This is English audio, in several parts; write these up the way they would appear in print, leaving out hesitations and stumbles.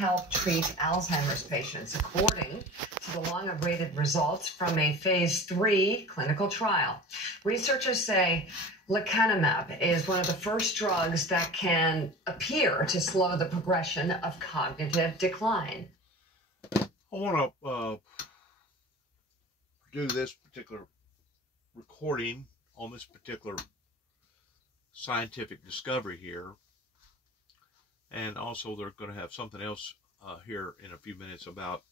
help treat Alzheimer's patients, according to the long-awaited results from a phase 3 clinical trial. Researchers say lecanemab is one of the first drugs that can appear to slow the progression of cognitive decline. I want to do this particular recording on this particular scientific discovery here, and also they're going to have something else here in a few minutes about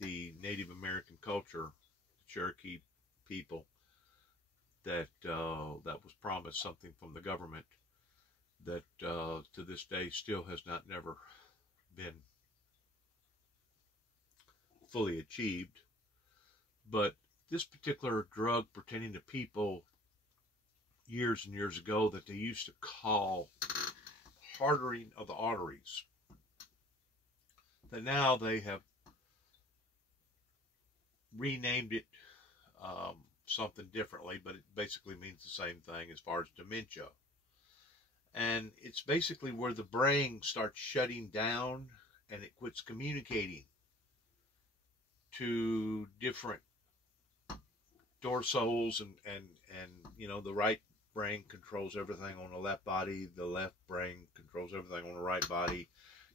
the Native American culture, the Cherokee people, that that was promised something from the government that to this day still has never been fully achieved. But this particular drug pertaining to people years and years ago that they used to call hardening of the arteries, that now they have renamed it something differently, but it basically means the same thing as far as dementia. And it's basically where the brain starts shutting down and it quits communicating to different dorsoles, and you know, the right brain controls everything on the left body, the left brain controls everything on the right body.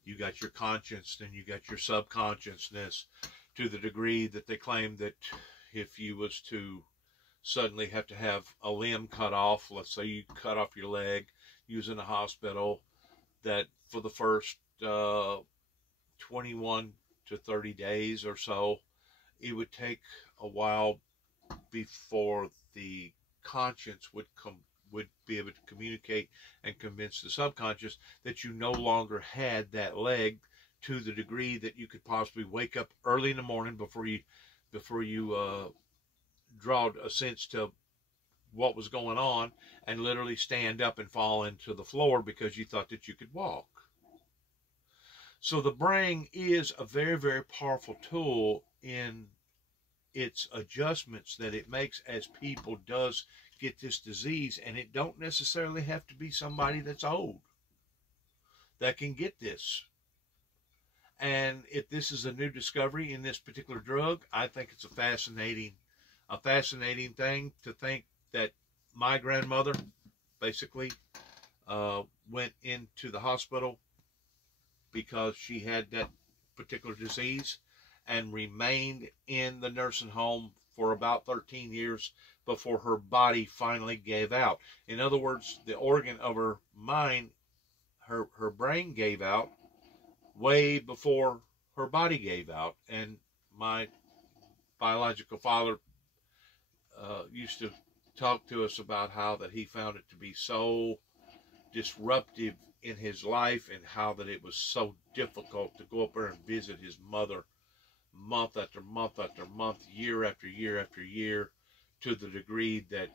You got your conscience, then you got your subconsciousness, to the degree that they claim that if you was to suddenly have to have a limb cut off, let's say you cut off your leg, you was in a hospital, that for the first 21 to 30 days or so, it would take a while before the conscience would be able to communicate and convince the subconscious that you no longer had that leg, to the degree that you could possibly wake up early in the morning before you draw a sense to what was going on, and literally stand up and fall into the floor because you thought that you could walk. So the brain is a very, very powerful tool in its adjustments that it makes as people does get this disease, and it don't necessarily have to be somebody that's old that can get this. And if this is a new discovery in this particular drug, I think it's a fascinating thing to think that my grandmother basically went into the hospital because she had that particular disease, and remained in the nursing home for about 13 years before her body finally gave out. In other words, the organ of her mind, her brain gave out way before her body gave out. And my biological father used to talk to us about how that he found it to be so disruptive in his life, and how that it was so difficult to go up there and visit his mother month after month after month, year after year after year, to the degree that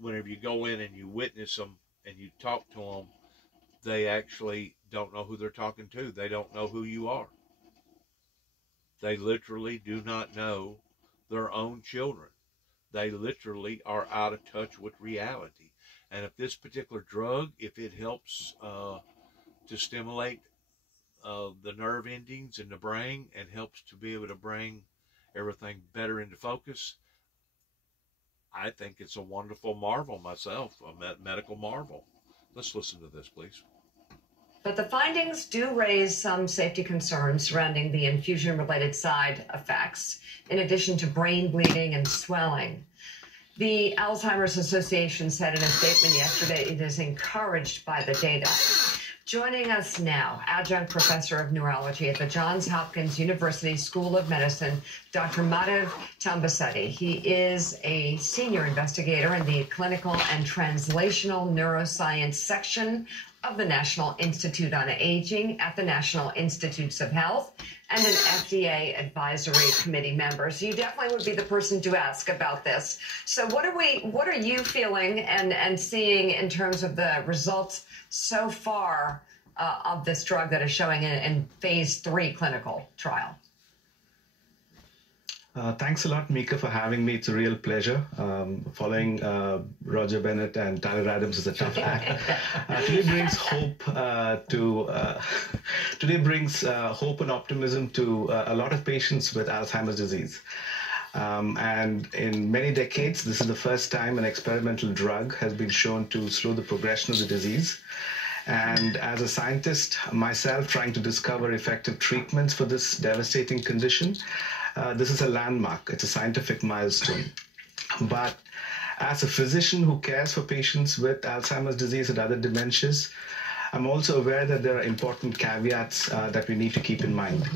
whenever you go in and you witness them and you talk to them, they actually don't know who they're talking to. They don't know who you are. They literally do not know their own children. They literally are out of touch with reality. And if this particular drug, if it helps to stimulate the nerve endings in the brain and helps to be able to bring everything better into focus, I think it's a wonderful marvel myself, a medical marvel. Let's listen to this, please. But the findings do raise some safety concerns surrounding the infusion-related side effects, in addition to brain bleeding and swelling. The Alzheimer's Association said in a statement yesterday it is encouraged by the data. Joining us now, adjunct professor of neurology at the Johns Hopkins University School of Medicine, Dr. Madhav Tambasetti. He is a senior investigator in the clinical and translational neuroscience section of the National Institute on Aging at the National Institutes of Health, and an FDA advisory committee member. So you definitely would be the person to ask about this. So what are you feeling and seeing in terms of the results so far of this drug that is showing in phase 3 clinical trial? Thanks a lot, Mika, for having me. It's a real pleasure. Following Roger Bennett and Tyler Adams is a tough act. Today brings hope today brings hope and optimism to a lot of patients with Alzheimer's disease. And in many decades, this is the first time an experimental drug has been shown to slow the progression of the disease. And as a scientist myself trying to discover effective treatments for this devastating condition, this is a landmark. It's a scientific milestone. But as a physician who cares for patients with Alzheimer's disease and other dementias, I'm also aware that there are important caveats that we need to keep in mind.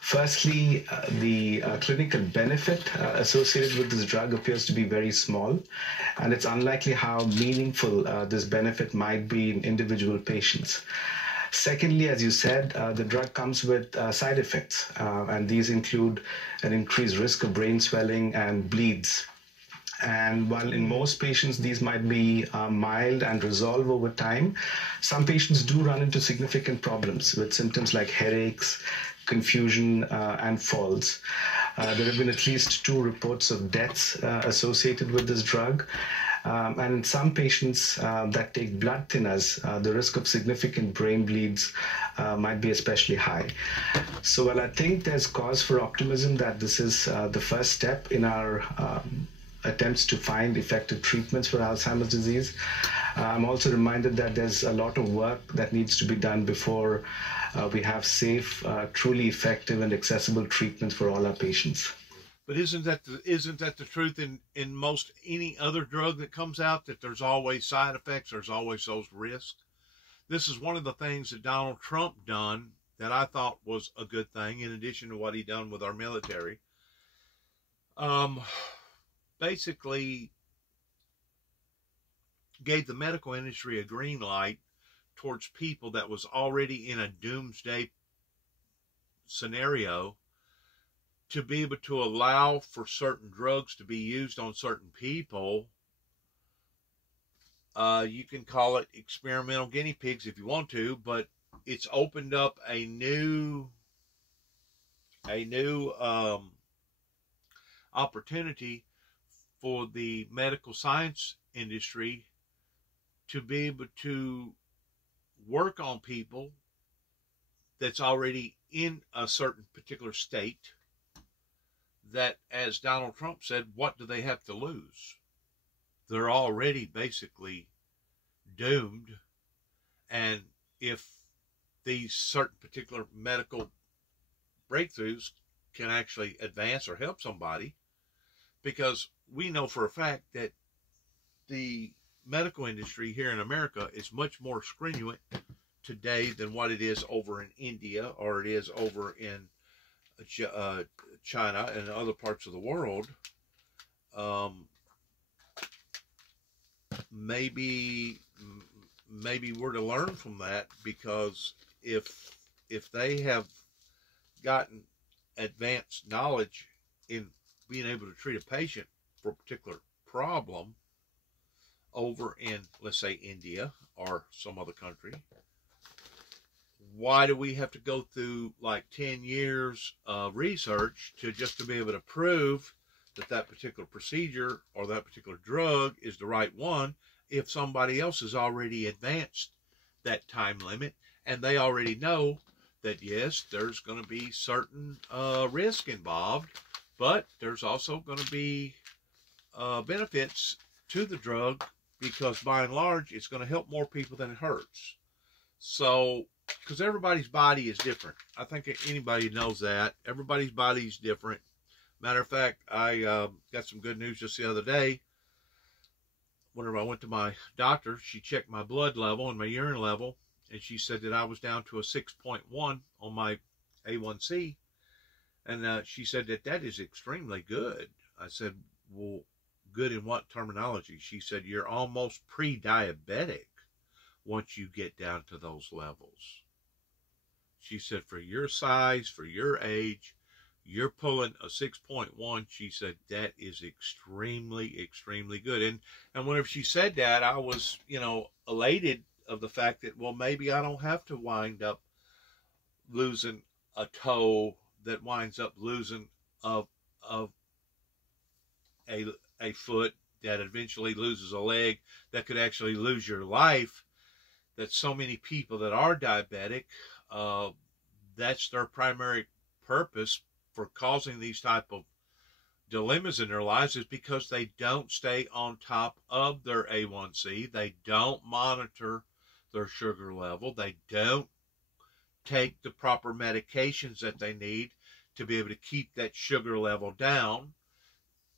Firstly, the clinical benefit associated with this drug appears to be very small, and it's unlikely how meaningful this benefit might be in individual patients. Secondly, as you said, the drug comes with side effects, and these include an increased risk of brain swelling and bleeds. And while in most patients these might be mild and resolve over time, some patients do run into significant problems with symptoms like headaches, confusion, and falls. There have been at least 2 reports of deaths associated with this drug. And in some patients that take blood thinners, the risk of significant brain bleeds might be especially high. So while I think there's cause for optimism that this is the first step in our attempts to find effective treatments for Alzheimer's disease, I'm also reminded that there's a lot of work that needs to be done before we have safe, truly effective and accessible treatments for all our patients. But isn't that the truth in most any other drug that comes out, that there's always side effects, there's always those risks? This is one of the things that Donald Trump done that I thought was a good thing, in addition to what he done with our military. Basically gave the medical industry a green light towards people that was already in a doomsday scenario to be able to allow for certain drugs to be used on certain people. You can call it experimental guinea pigs if you want to, but it's opened up a new opportunity for the medical science industry to be able to work on people that's already in a certain particular state that, as Donald Trump said, what do they have to lose? They're already basically doomed. And if these certain particular medical breakthroughs can actually advance or help somebody, because we know for a fact that the medical industry here in America is much more stringent today than what it is over in India or it is over in China and other parts of the world. Maybe we're to learn from that, because if they have gotten advanced knowledge in being able to treat a patient for a particular problem over in, let's say, India or some other country, why do we have to go through like 10 years of research to be able to prove that that particular procedure or that particular drug is the right one, if somebody else has already advanced that time limit and they already know that, yes, there's going to be certain risk involved, but there's also going to be benefits to the drug, because by and large it's going to help more people than it hurts. So, because everybody's body is different. I think anybody knows that. Everybody's body is different. Matter of fact, I got some good news just the other day. Whenever I went to my doctor, she checked my blood level and my urine level, and she said that I was down to a 6.1 on my A1C. And she said that is extremely good. I said, well, good in what terminology? She said, you're almost pre-diabetic once you get down to those levels. She said, for your size, for your age, you're pulling a 6.1. She said, that is extremely, extremely good. And whenever she said that, I was, elated of the fact that, well, maybe I don't have to wind up losing a toe that winds up losing a a, a foot, that eventually loses a leg, that could actually lose your life, that so many people that are diabetic, that's their primary purpose for causing these type of dilemmas in their lives, is because they don't stay on top of their A1C. They don't monitor their sugar level. They don't take the proper medications that they need to be able to keep that sugar level down,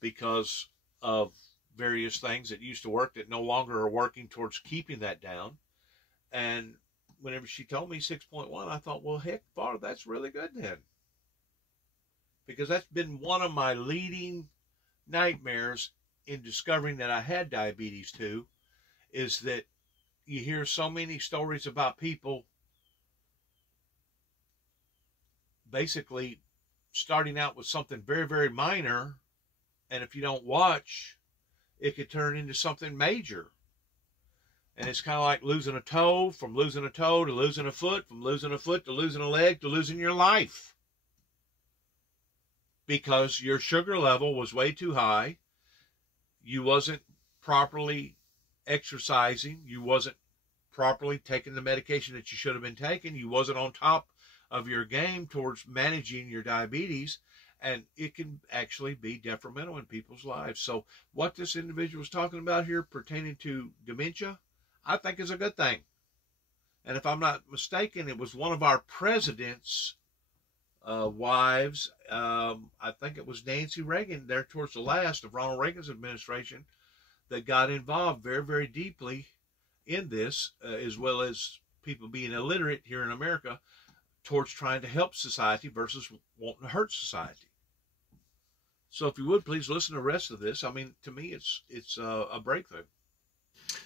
because of various things that used to work that no longer are working towards keeping that down. And whenever she told me 6.1, I thought, well, heck, Barb, that's really good then. Because that's been one of my leading nightmares in discovering that I had diabetes too, is that you hear so many stories about people basically starting out with something very, very minor, and if you don't watch, it could turn into something major. And it's kind of like losing a toe, from losing a toe to losing a foot, from losing a foot to losing a leg to losing your life. Because your sugar level was way too high. You wasn't properly exercising. You wasn't properly taking the medication that you should have been taking. You wasn't on top of your game towards managing your diabetes. And it can actually be detrimental in people's lives. So what this individual was talking about here pertaining to dementia, I think is a good thing. And if I'm not mistaken, it was one of our president's wives, I think it was Nancy Reagan, there towards the last of Ronald Reagan's administration, that got involved very, very deeply in this, as well as people being illiterate here in America, towards trying to help society versus wanting to hurt society. So if you would, please listen to the rest of this. I mean, to me, it's a breakthrough.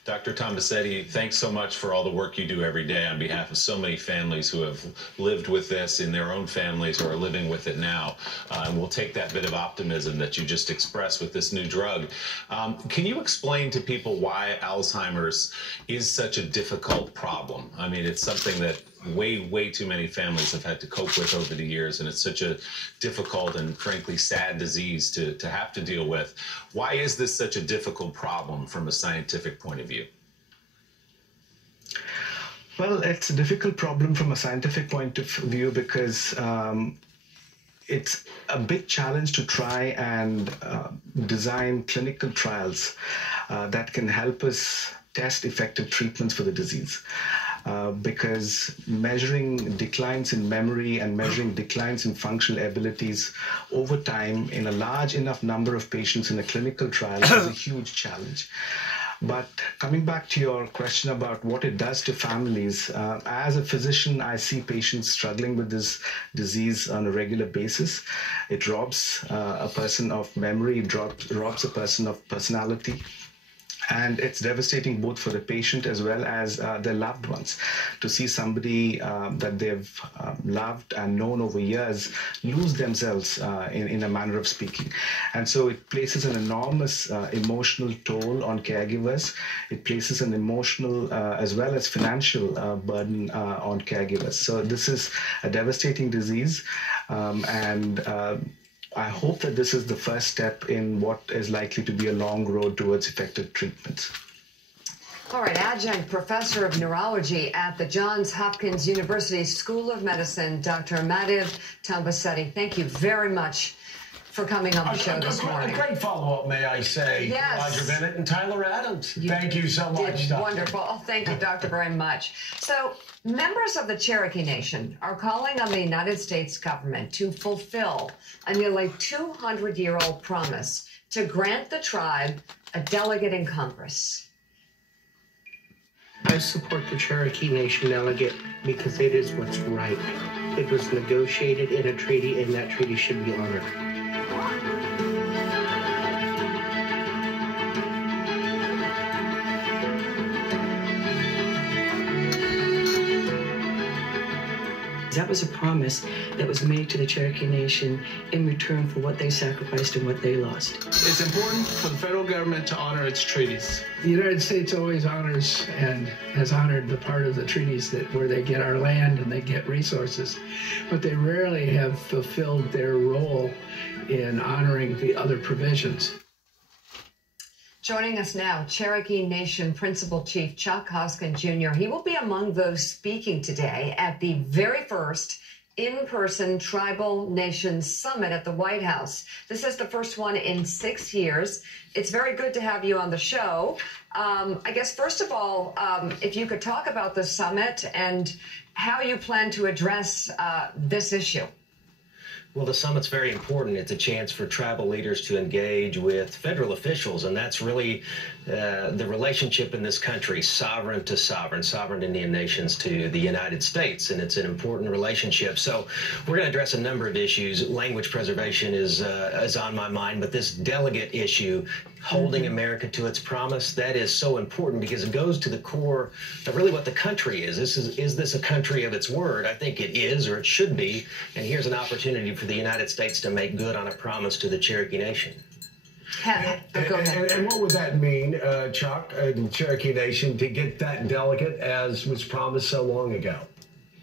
Dr. Tombasetti, thanks so much for all the work you do every day on behalf of so many families who have lived with this in their own families or are living with it now. And we'll take that bit of optimism that you just expressed with this new drug. Can you explain to people why Alzheimer's is such a difficult problem? I mean, it's something that way too many families have had to cope with over the years, and it's such a difficult and frankly sad disease to have to deal with. Why is this such a difficult problem from a scientific point of view? Well, it's a difficult problem from a scientific point of view because it's a big challenge to try and design clinical trials that can help us test effective treatments for the disease. Because measuring declines in memory and measuring declines in functional abilities over time in a large enough number of patients in a clinical trial is a huge challenge. But coming back to your question about what it does to families, as a physician, I see patients struggling with this disease on a regular basis. It robs a person of memory, it robs a person of personality. And it's devastating both for the patient as well as their loved ones to see somebody that they've loved and known over years lose themselves in a manner of speaking. And so it places an enormous emotional toll on caregivers. It places an emotional as well as financial burden on caregivers. So this is a devastating disease, and I hope that this is the first step in what is likely to be a long road towards effective treatments. All right, adjunct professor of neurology at the Johns Hopkins University School of Medicine, Dr. Madhav Tombasetti. Thank you very much for coming on the show this morning. A great follow-up, may I say. Yes. Roger Bennett and Tyler Adams. Thank you so much, Doctor. Wonderful. Oh, thank you, Doctor, very much. So, members of the Cherokee Nation are calling on the United States government to fulfill a nearly 200-year-old promise to grant the tribe a delegate in Congress. I support the Cherokee Nation delegate because it is what's right. It was negotiated in a treaty, and that treaty should be honored. that was a promise that was made to the Cherokee Nation in return for what they sacrificed and what they lost. It's important for the federal government to honor its treaties. The United States always honors and has honored the part of the treaties that where they get our land and they get resources, but they rarely have fulfilled their role in honoring the other provisions. Joining us now, Cherokee Nation Principal Chief Chuck Hoskin Jr. He will be among those speaking today at the very first in-person Tribal Nations Summit at the White House. This is the first one in 6 years. It's very good to have you on the show. I guess, first of all, if you could talk about the summit and how you plan to address this issue. Well, the summit's very important. It's a chance for tribal leaders to engage with federal officials, and that's really the relationship in this country, sovereign to sovereign, sovereign Indian nations to the United States, and it's an important relationship. So we're going to address a number of issues. Language preservation is on my mind, but this delegate issue, holding America to its promise, that is so important because it goes to the core of really what the country is. Is this a country of its word? I think it is, or it should be, and here's an opportunity for the United States to make good on a promise to the Cherokee Nation. And what would that mean, Chuck, the Cherokee Nation, to get that delegate as was promised so long ago?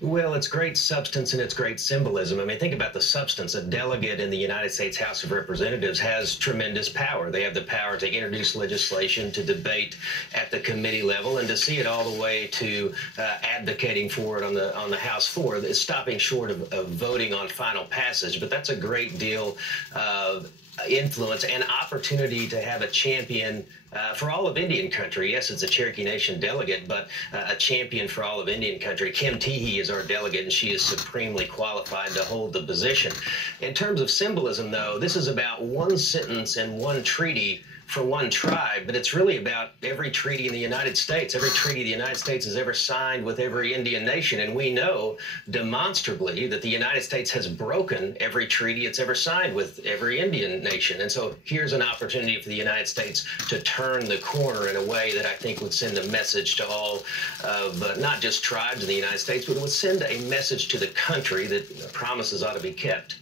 Well, it's great substance and it's great symbolism. I mean, think about the substance. A delegate in the United States House of Representatives has tremendous power. They have the power to introduce legislation, to debate at the committee level, and to see it all the way to advocating for it on the House floor. It's stopping short of voting on final passage, but that's a great deal of influence and opportunity to have a champion for all of Indian country. Yes, it's a Cherokee Nation delegate, but a champion for all of Indian country. Kim Teehee is our delegate, and she is supremely qualified to hold the position. In terms of symbolism, though, this is about one sentence and one treaty for one tribe, but it's really about every treaty in the United States. Every treaty the United States has ever signed with every Indian nation, and we know demonstrably that the United States has broken every treaty it's ever signed with every Indian nation. And so here's an opportunity for the United States to turn the corner in a way that I think would send a message to all of not just tribes in the United States, but it would send a message to the country that promises ought to be kept.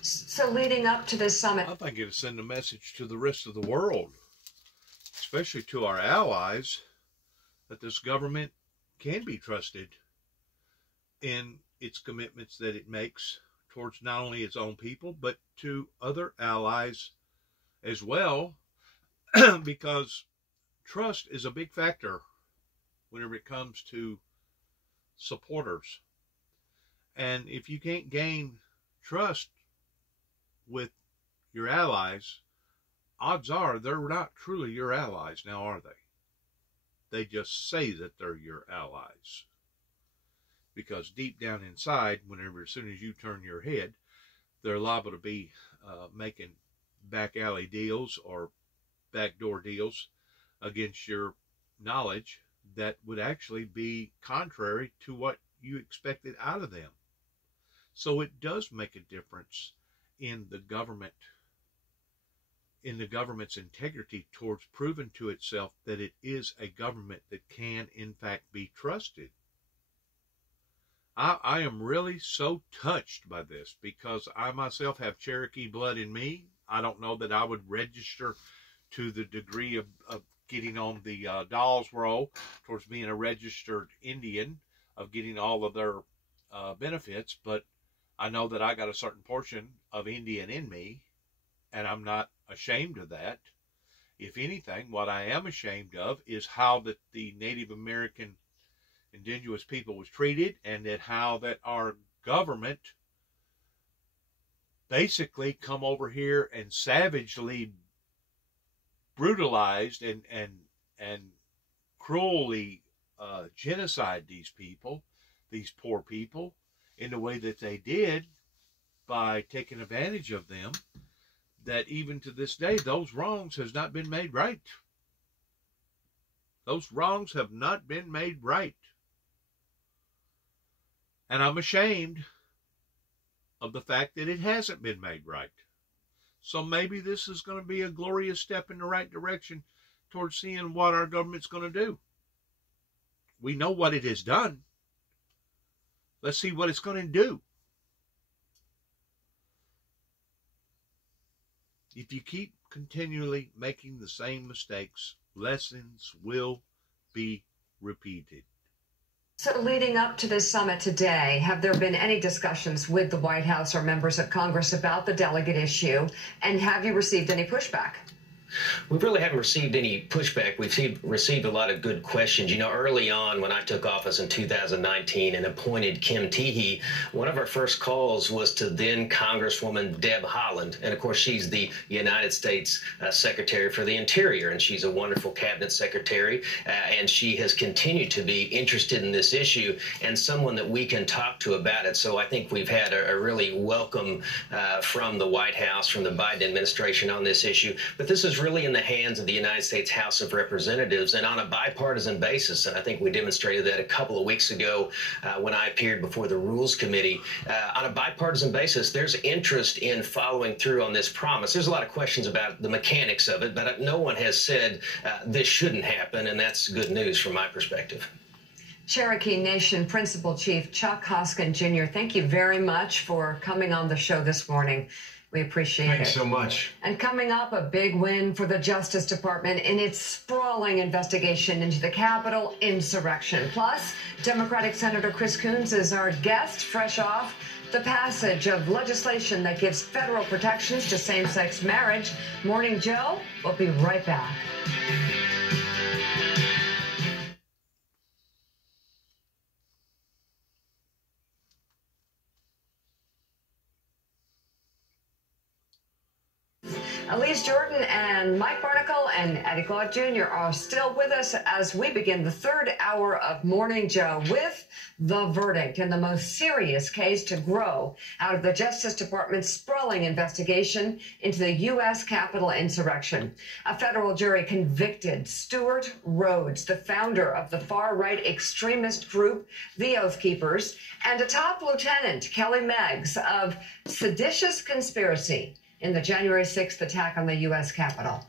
So leading up to this summit, I think it'll send a message to the rest of the world, especially to our allies, that this government can be trusted in its commitments that it makes towards not only its own people, but to other allies as well, because trust is a big factor whenever it comes to supporters. And if you can't gain trust with your allies, odds are they're not truly your allies now, are they? They just say that they're your allies. Because deep down inside, as soon as you turn your head, they're liable to be making back alley deals or backdoor deals against your knowledge that would actually be contrary to what you expected out of them. So it does make a difference in the government's integrity towards proving to itself that it is a government that can in fact be trusted. I am really so touched by this because I myself have Cherokee blood in me. I don't know that I would register to the degree of getting on the Dawes roll towards being a registered Indian, of getting all of their benefits, but I know that I got a certain portion of Indian in me, and I'm not ashamed of that. If anything, what I am ashamed of is how that the Native American indigenous people was treated, and that how that our government basically come over here and savagely brutalized and cruelly genocide these people, these poor people, in the way that they did by taking advantage of them, that even to this day, those wrongs has not been made right. Those wrongs have not been made right. And I'm ashamed of the fact that it hasn't been made right. So maybe this is going to be a glorious step in the right direction towards seeing what our government's going to do. We know what it has done. Let's see what it's going to do. If you keep continually making the same mistakes, lessons will be repeated. So leading up to this summit today, have there been any discussions with the White House or members of Congress about the delegate issue? And have you received any pushback? We really haven't received any pushback. We've received a lot of good questions. You know, early on when I took office in 2019 and appointed Kim Teehee, one of our first calls was to then Congresswoman Deb Haaland. And of course, she's the United States Secretary for the Interior, and she's a wonderful cabinet secretary. And she has continued to be interested in this issue and someone that we can talk to about it. So I think we've had a really welcome from the White House, from the Biden administration on this issue. But this is really in the hands of the United States House of Representatives and on a bipartisan basis. And I think we demonstrated that a couple of weeks ago when I appeared before the Rules Committee. On a bipartisan basis, there's interest in following through on this promise. There's a lot of questions about the mechanics of it, but no one has said this shouldn't happen, and that's good news from my perspective. Cherokee Nation Principal Chief Chuck Hoskin Jr., thank you very much for coming on the show this morning. We appreciate it. Thanks so much. And coming up, a big win for the Justice Department in its sprawling investigation into the Capitol insurrection. Plus, Democratic Senator Chris Coons is our guest, fresh off the passage of legislation that gives federal protections to same-sex marriage. Morning Joe, we'll be right back. Elise Jordan and Mike Barnacle and Eddie Claude Jr. are still with us as we begin the third hour of Morning Joe with the verdict in the most serious case to grow out of the Justice Department's sprawling investigation into the U.S. Capitol insurrection. A federal jury convicted Stewart Rhodes, the founder of the far-right extremist group, the Oath Keepers, and a top lieutenant, Kelly Meggs, of seditious conspiracy in the January 6th attack on the U.S. Capitol.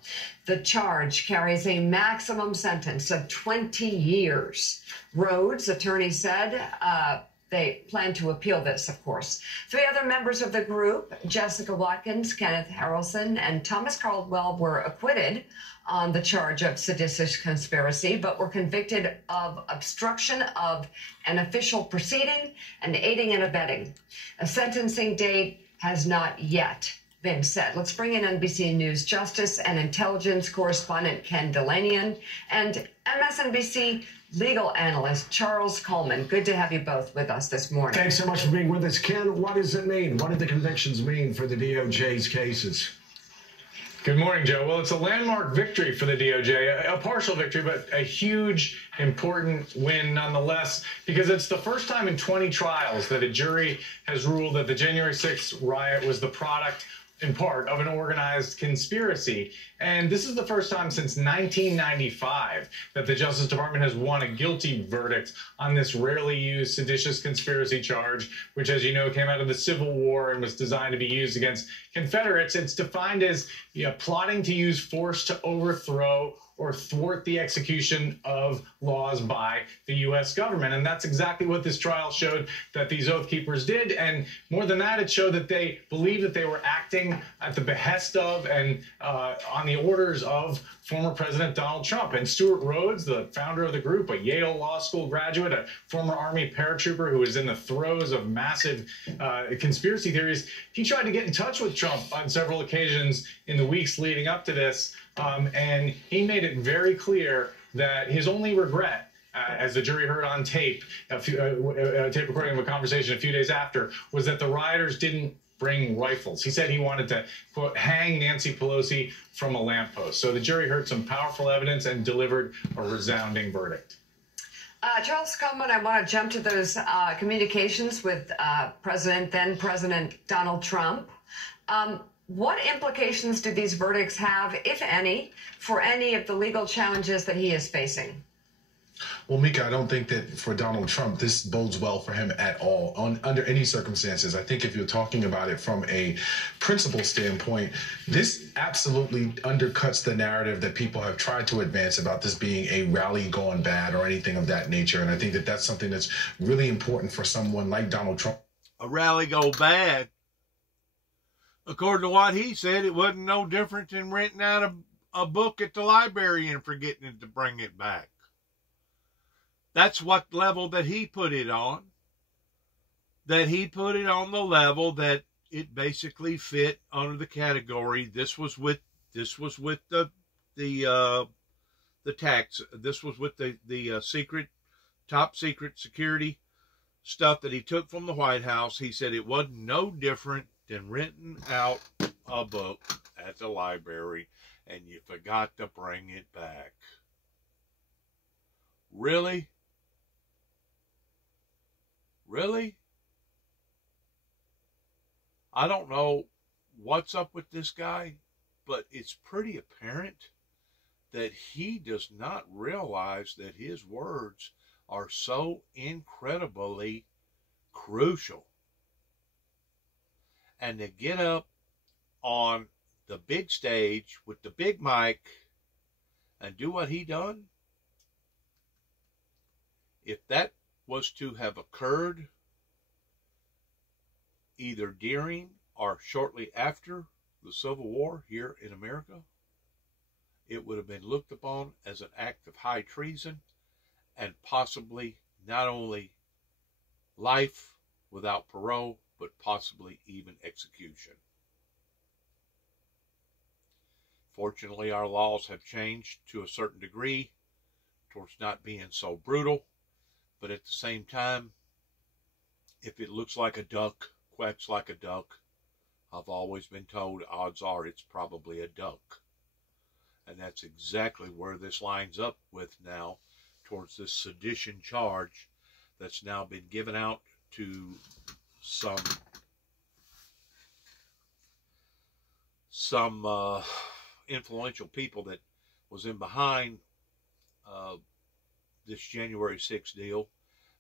The charge carries a maximum sentence of 20 years. Rhodes' attorney said they plan to appeal this, of course. Three other members of the group, Jessica Watkins, Kenneth Harrelson, and Thomas Caldwell, were acquitted on the charge of seditious conspiracy, but were convicted of obstruction of an official proceeding and aiding and abetting. A sentencing date has not yet been set. Let's bring in NBC News Justice and Intelligence correspondent Ken Delanian and MSNBC legal analyst Charles Coleman. Good to have you both with us this morning. Thanks so much for being with us. Ken, what does it mean? What do the convictions mean for the DOJ's cases? Good morning, Joe. Well, it's a landmark victory for the DOJ, a partial victory, but a huge, important win nonetheless, because it's the first time in 20 trials that a jury has ruled that the January 6th riot was the product in part of an organized conspiracy. And this is the first time since 1995 that the Justice Department has won a guilty verdict on this rarely used seditious conspiracy charge, which, as you know, came out of the Civil War and was designed to be used against Confederates. It's defined as plotting to use force to overthrow or thwart the execution of laws by the U.S. government. And that's exactly what this trial showed that these Oath Keepers did. And more than that, it showed that they believed that they were acting at the behest of and on the orders of former President Donald Trump. And Stewart Rhodes, the founder of the group, a Yale Law School graduate, a former Army paratrooper who was in the throes of massive conspiracy theories, he tried to get in touch with Trump on several occasions in the weeks leading up to this. And he made it very clear that his only regret, as the jury heard on tape, a tape recording of a conversation a few days after, was that the rioters didn't bring rifles. He said he wanted to, quote, hang Nancy Pelosi from a lamppost. So the jury heard some powerful evidence and delivered a resounding verdict. Charles Coleman, I want to jump to those communications with then President Donald Trump. What implications do these verdicts have, if any, for any of the legal challenges that he is facing? Well, Mika, I don't think that for Donald Trump, this bodes well for him at all under any circumstances. I think if you're talking about it from a principle standpoint, this absolutely undercuts the narrative that people have tried to advance about this being a rally gone bad or anything of that nature. And I think that that's something that's really important for someone like Donald Trump. A rally go bad. According to what he said, it wasn't no different than renting out a book at the library and forgetting to bring it back. That's what level that he put it on. That he put it on the level that it basically fit under the category. This was with the tax. This was with the top secret security stuff that he took from the White House. He said it wasn't no different than renting out a book at the library and you forgot to bring it back. Really? Really? I don't know what's up with this guy, but it's pretty apparent that he does not realize that his words are so incredibly crucial. And to get up on the big stage with the big mic and do what he done, if that was to have occurred either during or shortly after the Civil War here in America, it would have been looked upon as an act of high treason and possibly not only life without parole, but possibly even execution. Fortunately, our laws have changed to a certain degree towards not being so brutal. But at the same time, if it looks like a duck, quacks like a duck, I've always been told odds are it's probably a duck. And that's exactly where this lines up with now towards this sedition charge that's now been given out to some influential people that was in behind this January 6th deal.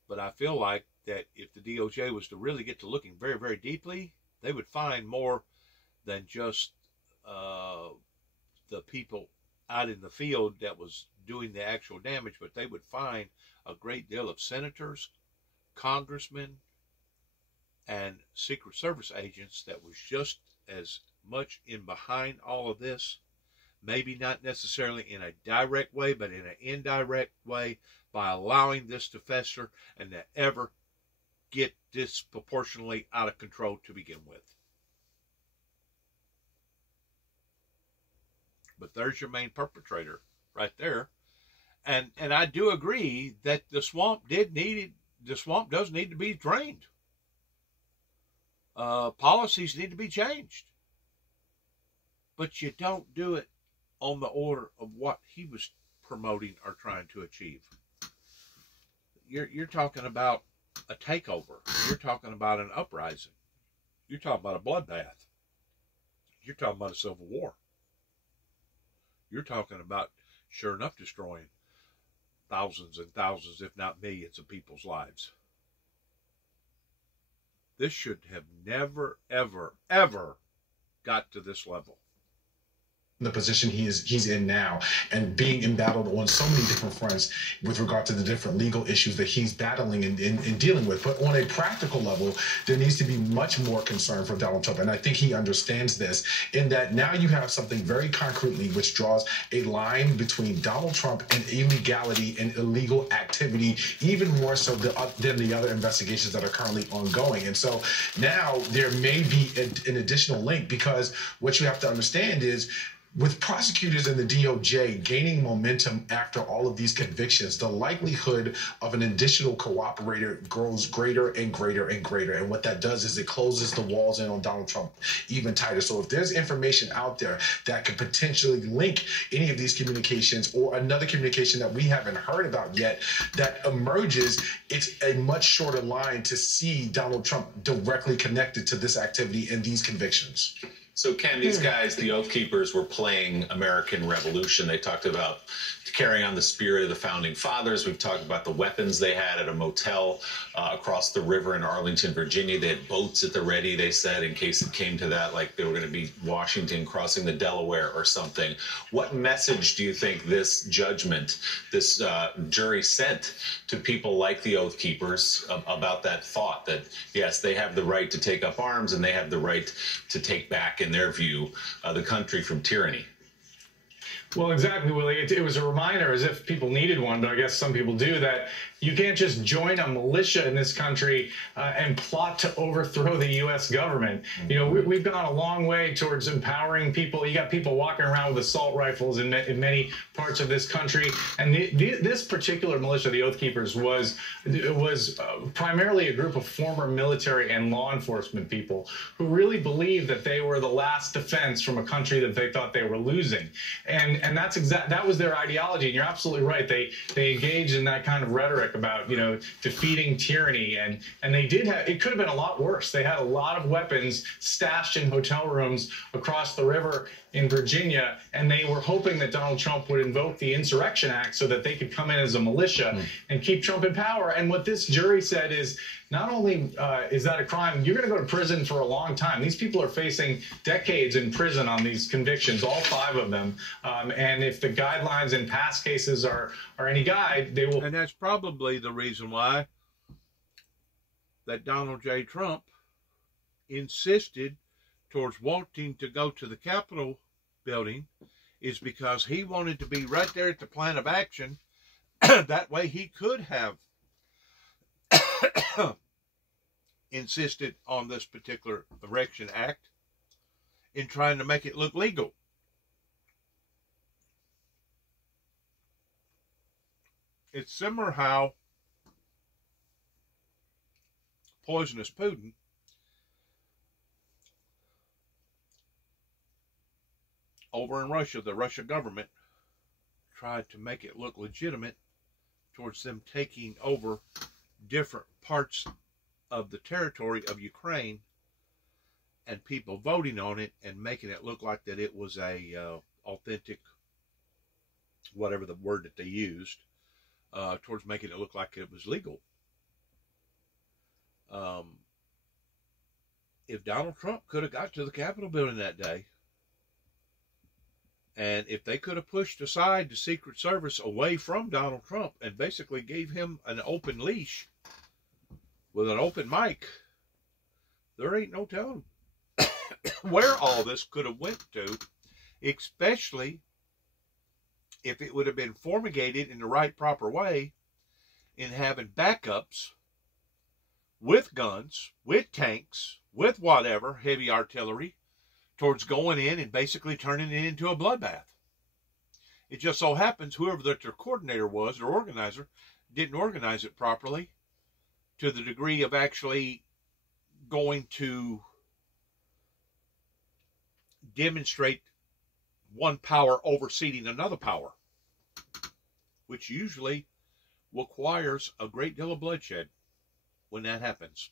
But I feel like that if the DOJ was to really get to looking very, very deeply, they would find more than just the people out in the field that was doing the actual damage, but they would find a great deal of senators, congressmen, and Secret Service agents that was just as much in behind all of this. Maybe not necessarily in a direct way, but in an indirect way, by allowing this to fester and to ever get disproportionately out of control to begin with. But there's your main perpetrator right there. And I do agree that the swamp does need to be drained. Policies need to be changed. But you don't do it on the order of what he was promoting or trying to achieve. You're talking about a takeover. You're talking about an uprising. You're talking about a bloodbath. You're talking about a civil war. You're talking about, sure enough, destroying thousands and thousands, if not millions, of people's lives. This should have never, ever, ever got to this level. The position he's in now and being embattled on so many different fronts with regard to the different legal issues that he's battling and dealing with. But on a practical level, there needs to be much more concern for Donald Trump. And I think he understands this in that now you have something very concretely which draws a line between Donald Trump and illegality and illegal activity, even more so than the other investigations that are currently ongoing. And so now there may be an additional link, because what you have to understand is, with prosecutors and the DOJ gaining momentum after all of these convictions, the likelihood of an additional cooperator grows greater and greater and greater. And what that does is it closes the walls in on Donald Trump even tighter. So if there's information out there that could potentially link any of these communications or another communication that we haven't heard about yet that emerges, it's a much shorter line to see Donald Trump directly connected to this activity and these convictions. So, Ken, these guys, the Oath Keepers, were playing American Revolution. They talked about carrying on the spirit of the Founding Fathers. We've talked about the weapons they had at a motel across the river in Arlington, Virginia. They had boats at the ready, they said, in case it came to that, like they were going to be Washington crossing the Delaware or something. What message do you think this judgment, this jury sent to people like the Oath Keepers about that thought that, yes, they have the right to take up arms and they have the right to take back, in their view, the country from tyranny? Well, exactly, Willie. It was a reminder, as if people needed one, but I guess some people do, that you can't just join a militia in this country and plot to overthrow the U.S. government. You know, we've gone a long way towards empowering people. You got people walking around with assault rifles in many parts of this country. And this particular militia, the Oath Keepers, was primarily a group of former military and law enforcement people who really believed that they were the last defense from a country that they thought they were losing. And that was their ideology. And you're absolutely right. They engaged in that kind of rhetoric about, you know, defeating tyranny, and they did have, it could have been a lot worse. They had a lot of weapons stashed in hotel rooms across the river in Virginia, and they were hoping that Donald Trump would invoke the Insurrection Act so that they could come in as a militia and keep Trump in power. And what this jury said is, not only is that a crime, you're going to go to prison for a long time. These people are facing decades in prison on these convictions, all 5 of them. And if the guidelines in past cases are any guide, they will. And that's probably the reason why that Donald J. Trump insisted towards wanting to go to the Capitol building, is because he wanted to be right there at the plan of action. That way he could have insisted on this particular Erection Act in trying to make it look legal. It's similar how poisonous Putin over in Russia, the Russian government tried to make it look legitimate towards them taking over different parts of the territory of Ukraine and people voting on it and making it look like that it was a authentic, whatever the word that they used, towards making it look like it was legal. If Donald Trump could have got to the Capitol building that day, and if they could have pushed aside the Secret Service away from Donald Trump and basically gave him an open leash with an open mic, there ain't no telling where all this could have went to, especially if it would have been fumigated in the right proper way, in having backups with guns, with tanks, with whatever, heavy artillery, towards going in and basically turning it into a bloodbath. It just so happens whoever their coordinator was, their organizer, didn't organize it properly to the degree of actually going to demonstrate one power overseeing another power, which usually requires a great deal of bloodshed when that happens.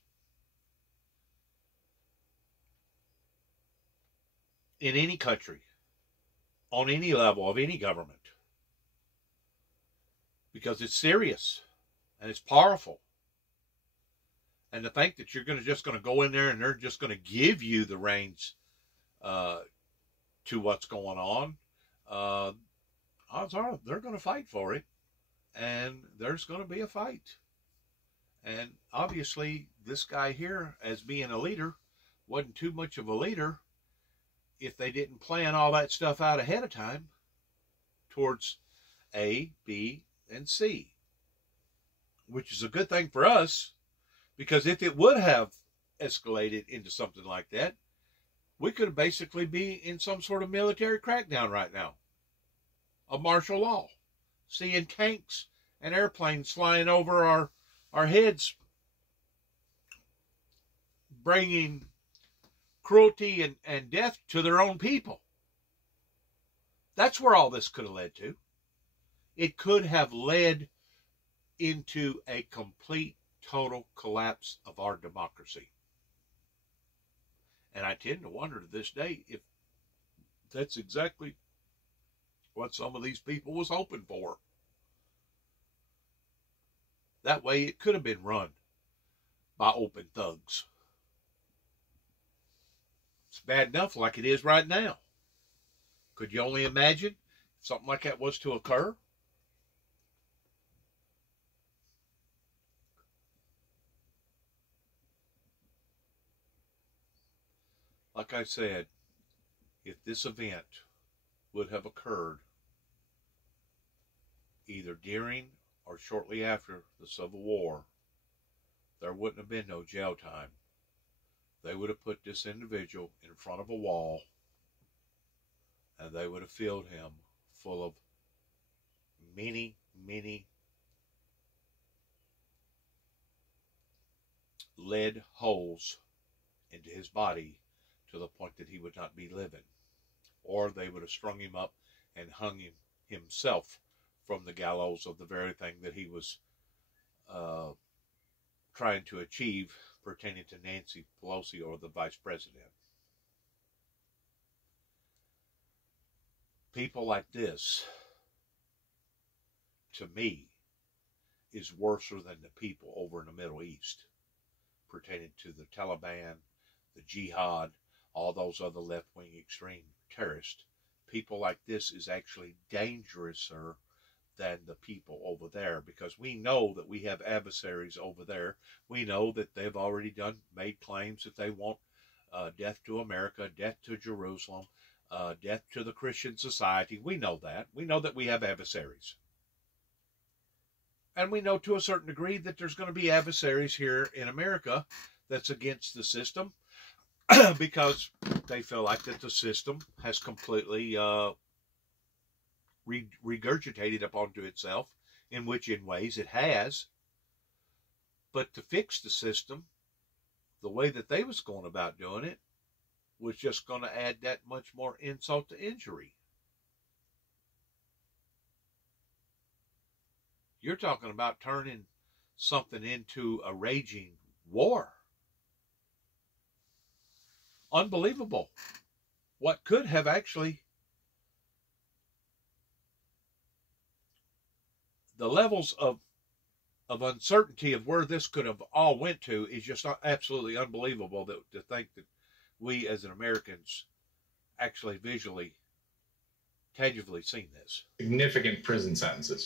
In any country, on any level of any government, because it's serious and it's powerful. And to think that you're just going to go in there and they're just going to give you the reins to what's going on, odds are they're going to fight for it, and there's going to be a fight. And obviously, this guy here, as being a leader, wasn't too much of a leader if they didn't plan all that stuff out ahead of time towards A, B, and C, which is a good thing for us, because if it would have escalated into something like that, we could basically be in some sort of military crackdown right now, a martial law, seeing tanks and airplanes flying over our heads, bringing cruelty and death to their own people. That's where all this could have led to. It could have led into a complete, total collapse of our democracy. And I tend to wonder to this day if that's exactly what some of these people was hoping for. That way it could have been run by open thugs. It's bad enough like it is right now. Could you only imagine if something like that was to occur? Like I said, if this event would have occurred either during or shortly after the Civil War, there wouldn't have been no jail time. They would have put this individual in front of a wall, and they would have filled him full of many, many lead holes into his body to the point that he would not be living. Or they would have strung him up and hung him himself from the gallows of the very thing that he was trying to achieve pertaining to Nancy Pelosi or the vice president. People like this, to me, is worse than the people over in the Middle East pertaining to the Taliban, the jihad, all those other left-wing extreme terrorists. People like this is actually dangerouser than the people over there, because we know that we have adversaries over there. We know that they've already made claims that they want death to America, death to Jerusalem, death to the Christian society. We know that. We know that we have adversaries. And we know to a certain degree that there's going to be adversaries here in America that's against the system because they feel like that the system has completely regurgitated up onto itself, in ways it has. But to fix the system, the way that they was going about doing it was just going to add that much more insult to injury. You're talking about turning something into a raging war. Unbelievable. What could have actually, the levels of uncertainty of where this could have all went to is just absolutely unbelievable to think that we as Americans actually visually, tangibly seen this. Significant prison sentences.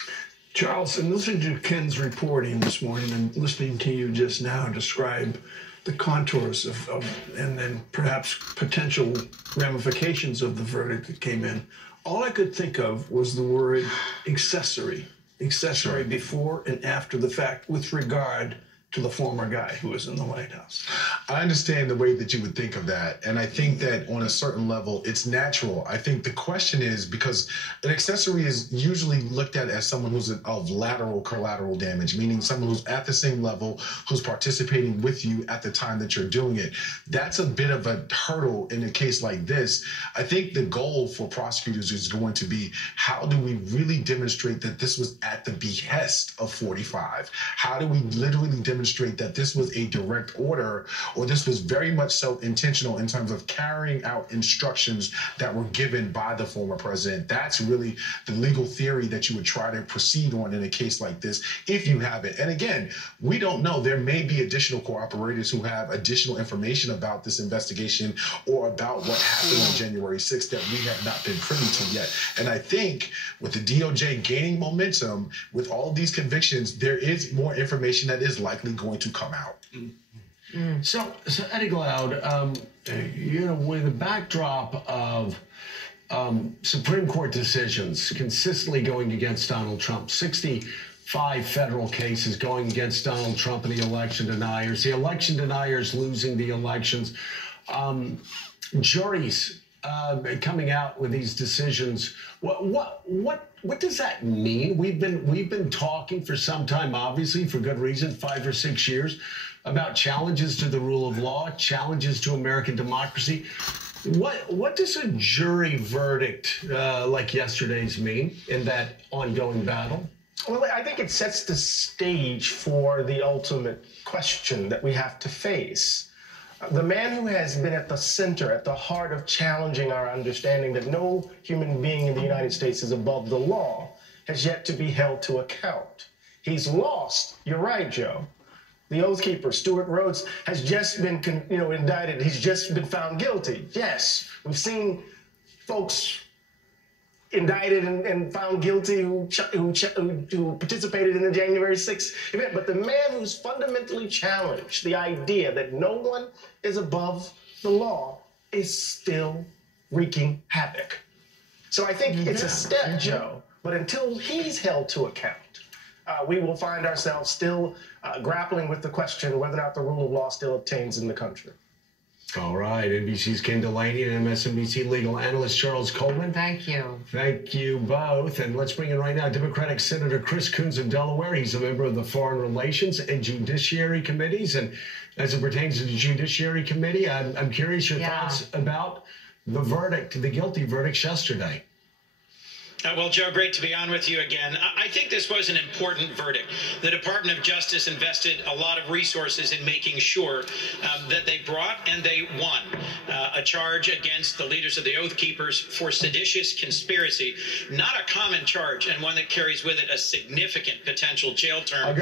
Charles, in listening to Ken's reporting this morning and listening to you just now describe the contours of and then perhaps potential ramifications of the verdict that came in, all I could think of was the word accessory. Accessory before and after the fact with regard to the former guy who was in the White House. I understand the way that you would think of that. And I think that on a certain level, it's natural. I think the question is, because an accessory is usually looked at as someone who's of lateral collateral damage, meaning someone who's at the same level, who's participating with you at the time that you're doing it. That's a bit of a hurdle in a case like this. I think the goal for prosecutors is going to be, how do we really demonstrate that this was at the behest of 45? How do we literally demonstrate that this was a direct order, or this was very much so intentional in terms of carrying out instructions that were given by the former president? That's really the legal theory that you would try to proceed on in a case like this, if you have it. And again, we don't know. There may be additional cooperators who have additional information about this investigation or about what happened on January 6th that we have not been privy to yet. And I think with the DOJ gaining momentum, with all these convictions, there is more information that is likely going to come out. So Eddie Glaude, with the backdrop of Supreme Court decisions consistently going against Donald Trump, 65 federal cases going against Donald Trump and the election deniers losing the elections, juries coming out with these decisions. What does that mean? We've been talking for some time, obviously for good reason, 5 or 6 years, about challenges to the rule of law, challenges to American democracy. What does a jury verdict like yesterday's mean in that ongoing battle? Well, I think it sets the stage for the ultimate question that we have to face. The man who has been at the center, at the heart of challenging our understanding that no human being in the United States is above the law, has yet to be held to account. He's lost. You're right, Joe. The Oath Keeper, Stuart Rhodes, has just been, indicted. He's just been found guilty. Yes, we've seen folks indicted and found guilty who participated in the January 6th event. But the man who's fundamentally challenged the idea that no one is above the law is still wreaking havoc. So I think it's a step, Joe. But until he's held to account, we will find ourselves still grappling with the question whether or not the rule of law still obtains in the country. All right, NBC's Ken Delaney and MSNBC legal analyst Charles Coleman. Thank you. Thank you both. And let's bring in right now Democratic Senator Chris Coons of Delaware. He's a member of the Foreign Relations and Judiciary Committees. And as it pertains to the Judiciary Committee, I'm curious your thoughts about the verdict, the guilty verdicts yesterday. Well, Joe, great to be on with you again. I think this was an important verdict. The Department of Justice invested a lot of resources in making sure that they brought and they won a charge against the leaders of the Oath Keepers for seditious conspiracy, not a common charge, and one that carries with it a significant potential jail term.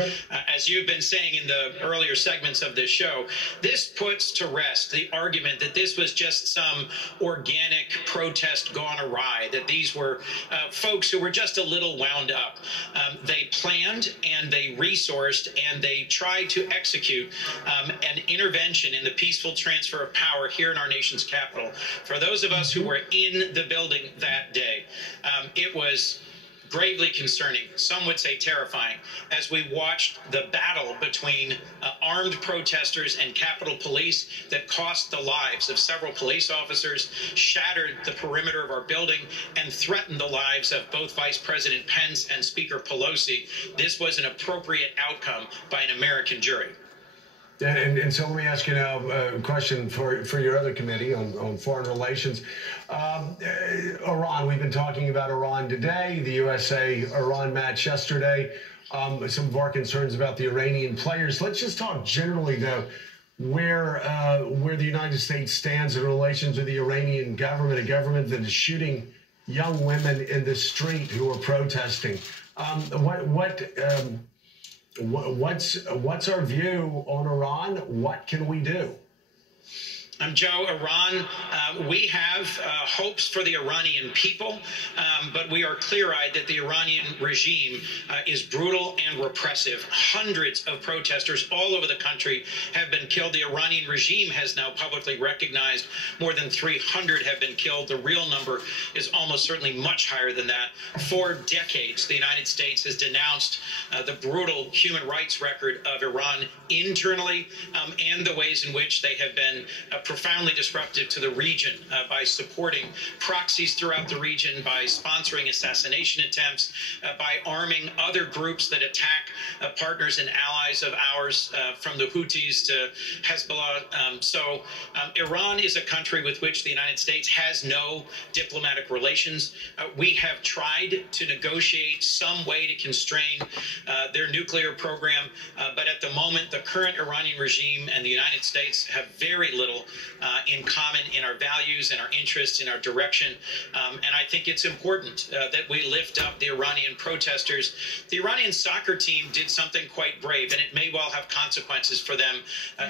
As you've been saying in the earlier segments of this show, this puts to rest the argument that this was just some organic protest gone awry, that these were folks who were just a little wound up. They planned and they resourced and they tried to execute an intervention in the peaceful transfer of power here in our nation's capital. For those of us who were in the building that day, it was gravely concerning, some would say terrifying, as we watched the battle between armed protesters and Capitol Police that cost the lives of several police officers, shattered the perimeter of our building, and threatened the lives of both Vice President Pence and Speaker Pelosi. This was an appropriate outcome by an American jury. And so let me ask you now a question for your other committee on foreign relations. Iran, we've been talking about Iran today, the USA-Iran match yesterday, some of our concerns about the Iranian players. Let's just talk generally, though, where the United States stands in relation to the Iranian government, a government that is shooting young women in the street who are protesting. What's our view on Iran? What can we do? Joe, Iran, we have hopes for the Iranian people, but we are clear-eyed that the Iranian regime is brutal and repressive. Hundreds of protesters all over the country have been killed. The Iranian regime has now publicly recognized more than 300 have been killed. The real number is almost certainly much higher than that. For decades, the United States has denounced the brutal human rights record of Iran internally and the ways in which they have been profoundly disruptive to the region by supporting proxies throughout the region, by sponsoring assassination attempts, by arming other groups that attack partners and allies of ours, from the Houthis to Hezbollah. So Iran is a country with which the United States has no diplomatic relations. We have tried to negotiate some way to constrain their nuclear program, but at the moment, the current Iranian regime and the United States have very little in common in our values and our interests, in our direction. And I think it's important that we lift up the Iranian protesters. The Iranian soccer team did something quite brave, and it may well have consequences for them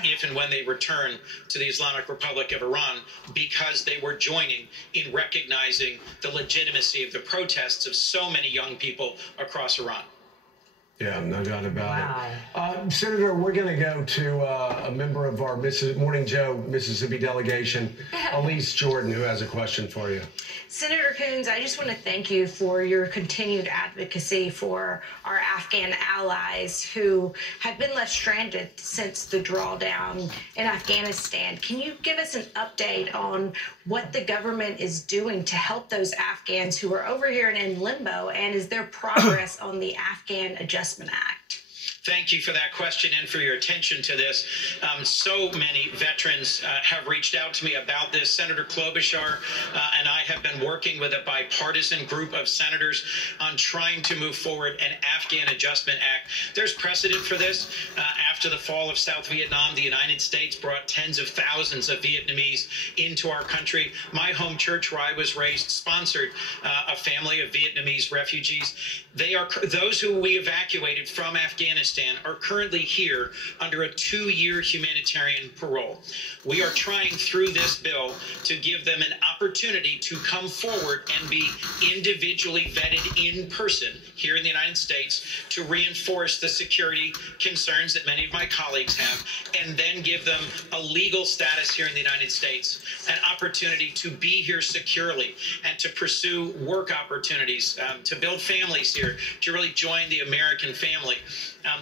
if and when they return to the Islamic Republic of Iran, because they were joining in recognizing the legitimacy of the protests of so many young people across Iran. Yeah, no doubt about it. Senator, we're going to go to a member of our Morning Joe Mississippi delegation, Elise Jordan, who has a question for you. Senator Coons, I just want to thank you for your continued advocacy for our Afghan allies who have been left stranded since the drawdown in Afghanistan. Can you give us an update on what the government is doing to help those Afghans who are over here and in limbo, and is there progress on the Afghan Adjustment Act? Thank you for that question and for your attention to this. So many veterans have reached out to me about this. Senator Klobuchar and I have been working with a bipartisan group of senators on trying to move forward an Afghan Adjustment Act. There's precedent for this. After the fall of South Vietnam, the United States brought tens of thousands of Vietnamese into our country. My home church, where I was raised, sponsored a family of Vietnamese refugees. Those who we evacuated from Afghanistan are currently here under a 2-year humanitarian parole. We are trying through this bill to give them an opportunity to come forward and be individually vetted in person here in the United States to reinforce the security concerns that many of my colleagues have, and then give them a legal status here in the United States, an opportunity to be here securely and to pursue work opportunities, to build families here, to really join the American family.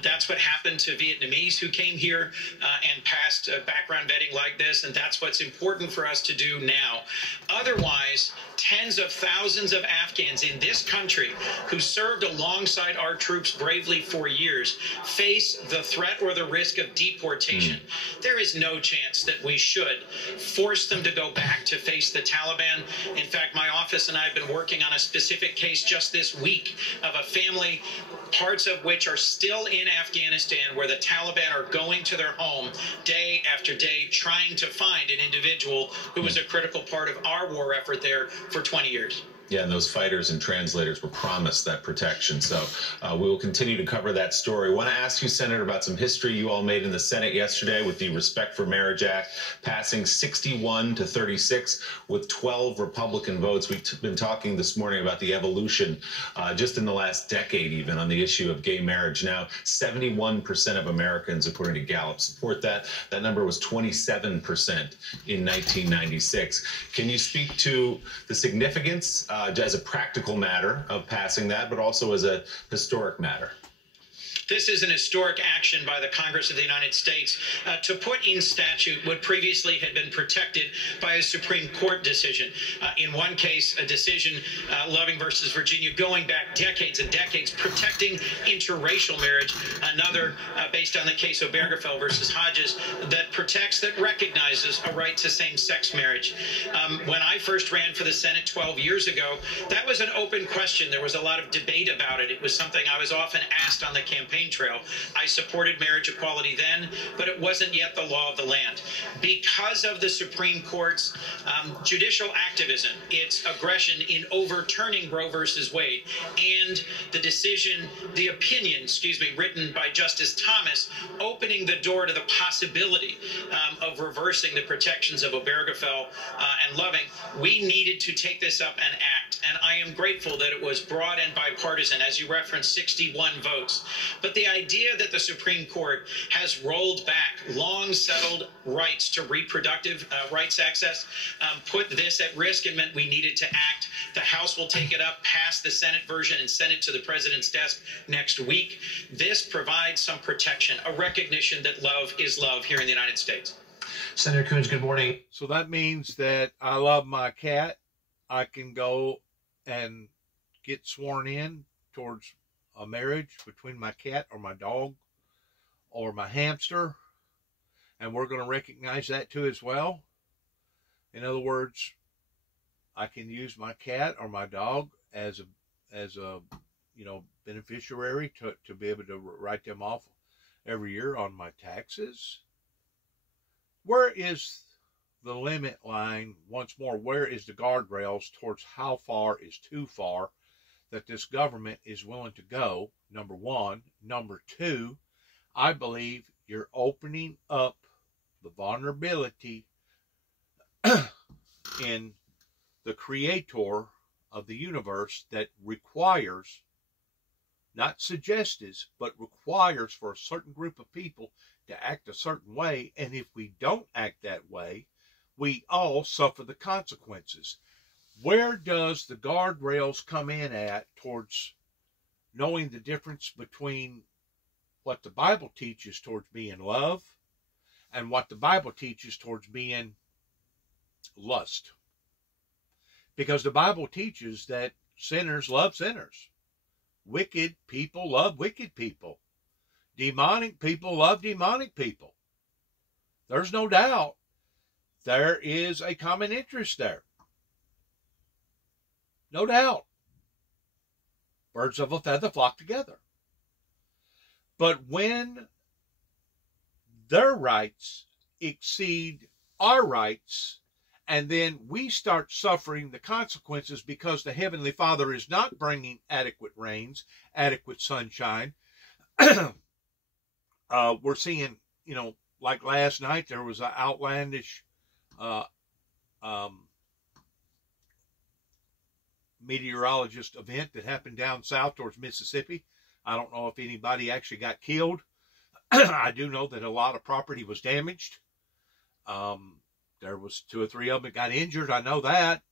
That's what happened to Vietnamese who came here and passed background vetting like this, and that's what's important for us to do now. Otherwise, tens of thousands of Afghans in this country who served alongside our troops bravely for years face the threat or the risk of deportation. There is no chance that we should force them to go back to face the Taliban. In fact, my office and I have been working on a specific case just this week of a family, parts of which are still in Afghanistan, where the Taliban are going to their home day after day trying to find an individual who was a critical part of our war effort there for 20 years. Yeah, and those fighters and translators were promised that protection. So we will continue to cover that story. I want to ask you, Senator, about some history you all made in the Senate yesterday with the Respect for Marriage Act passing 61-36 with 12 Republican votes. We've been talking this morning about the evolution just in the last decade even on the issue of gay marriage. Now, 71% of Americans, according to Gallup, support that. That number was 27% in 1996. Can you speak to the significance as a practical matter of passing that, but also as a historic matter? This is an historic action by the Congress of the United States to put in statute what previously had been protected by a Supreme Court decision. In one case, a decision, Loving versus Virginia, going back decades and decades, protecting interracial marriage. Another, based on the case Obergefell versus Hodges, that protects, that recognizes a right to same-sex marriage. When I first ran for the Senate 12 years ago, that was an open question. There was a lot of debate about it. It was something I was often asked on the campaign trail. I supported marriage equality then, but it wasn't yet the law of the land. Because of the Supreme Court's judicial activism, its aggression in overturning Roe versus Wade, and the decision, the opinion, written by Justice Thomas, opening the door to the possibility of reversing the protections of Obergefell and Loving, we needed to take this up and act. And I am grateful that it was broad and bipartisan, as you referenced, 61 votes. But the idea that the Supreme Court has rolled back long-settled rights to reproductive rights access put this at risk and meant we needed to act. The House will take it up, pass the Senate version, and send it to the President's desk next week. This provides some protection, a recognition that love is love here in the United States. Senator Coons, good morning. So that means that I love my cat. I can go and get sworn in towards a marriage between my cat or my dog or my hamster, and we're going to recognize that too as well. In other words, I can use my cat or my dog as a beneficiary to be able to write them off every year on my taxes. Where is the limit line? Once more, where is the guardrails towards how far is too far that this government is willing to go, number one. Number two, I believe you're opening up the vulnerability in the creator of the universe that requires, not suggests, but requires for a certain group of people to act a certain way. And if we don't act that way, we all suffer the consequences. Where does the guardrails come in at towards knowing the difference between what the Bible teaches towards being love and what the Bible teaches towards being lust? Because the Bible teaches that sinners love sinners. Wicked people love wicked people. demonic people love demonic people. There's no doubt there is a common interest there. No doubt. Birds of a feather flock together. But when their rights exceed our rights, and then we start suffering the consequences because the Heavenly Father is not bringing adequate rains, adequate sunshine, we're seeing, like last night, there was an outlandish meteorologist event that happened down south towards Mississippi. I don't know if anybody actually got killed. I do know that a lot of property was damaged. There was 2 or 3 of them that got injured. I know that.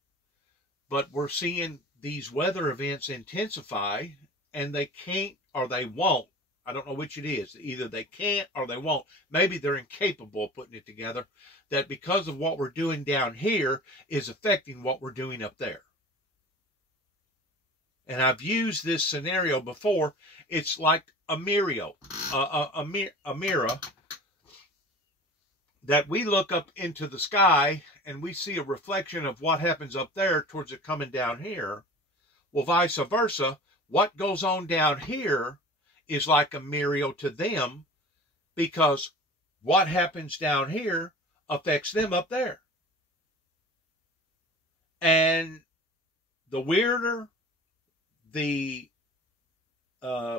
But we're seeing these weather events intensify, and they can't or they won't. I don't know which it is. Either they can't or they won't. Maybe they're incapable of putting it together. That because of what we're doing down here is affecting what we're doing up there. And I've used this scenario before. It's like a mirror that we look up into the sky and we see a reflection of what happens up there towards it coming down here. Well, vice versa, what goes on down here is like a mirror to them, because what happens down here affects them up there. And the weirder, the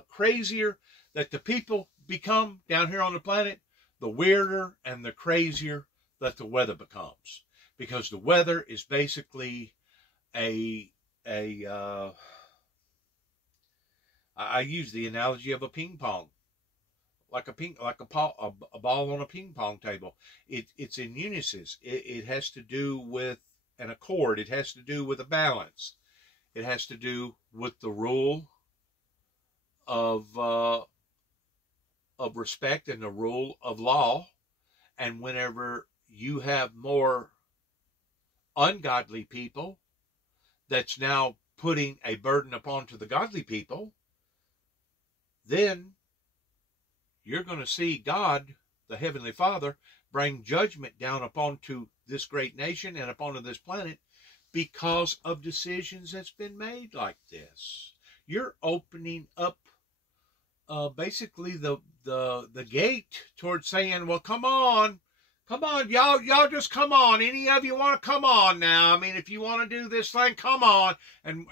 crazier that the people become down here on the planet, the weirder and the crazier that the weather becomes. Because the weather is basically I use the analogy of a ping pong, like a ball on a ping pong table. It's in unison. It has to do with an accord. It has to do with a balance. It has to do with the rule of respect and the rule of law. And whenever you have more ungodly people that's now putting a burden upon to the godly people, then you're going to see God, the Heavenly Father, bring judgment down upon to this great nation and upon this planet because of decisions that's been made like this. You're opening up basically the gate towards saying, well, come on, y'all just come on. Any of you want to come on now? I mean, if you want to do this thing, come on. And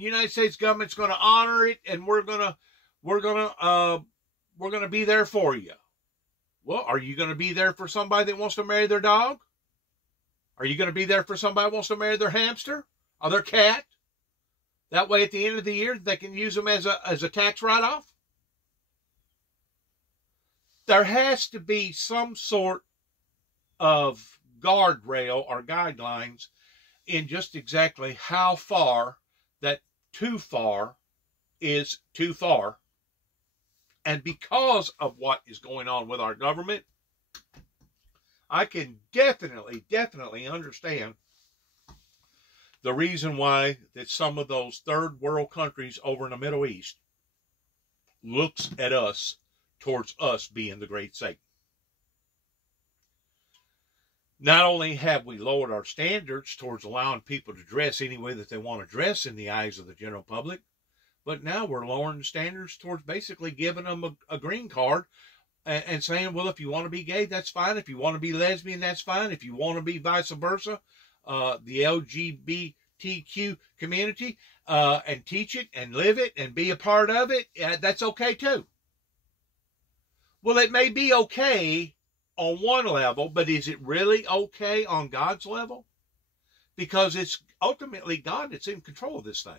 United States government's going to honor it, and we're gonna be there for you. Well, are you going to be there for somebody that wants to marry their dog? Are you going to be there for somebody that wants to marry their hamster or their cat? That way, at the end of the year, they can use them as a tax write-off. There has to be some sort of guardrail or guidelines in just exactly how far that too far is too far. And because of what is going on with our government, I can definitely understand the reason why that some of those third world countries over in the Middle East looks at us towards us being the great Satan. Not only have we lowered our standards towards allowing people to dress any way that they want to dress in the eyes of the general public, but now we're lowering the standards towards basically giving them a green card and saying, well, if you want to be gay, that's fine. If you want to be lesbian, that's fine. If you want to be vice versa, the LGBTQ community, and teach it and live it and be a part of it, that's okay too. Well, it may be okay on one level, but is it really okay on God's level? Because it's ultimately God that's in control of this thing.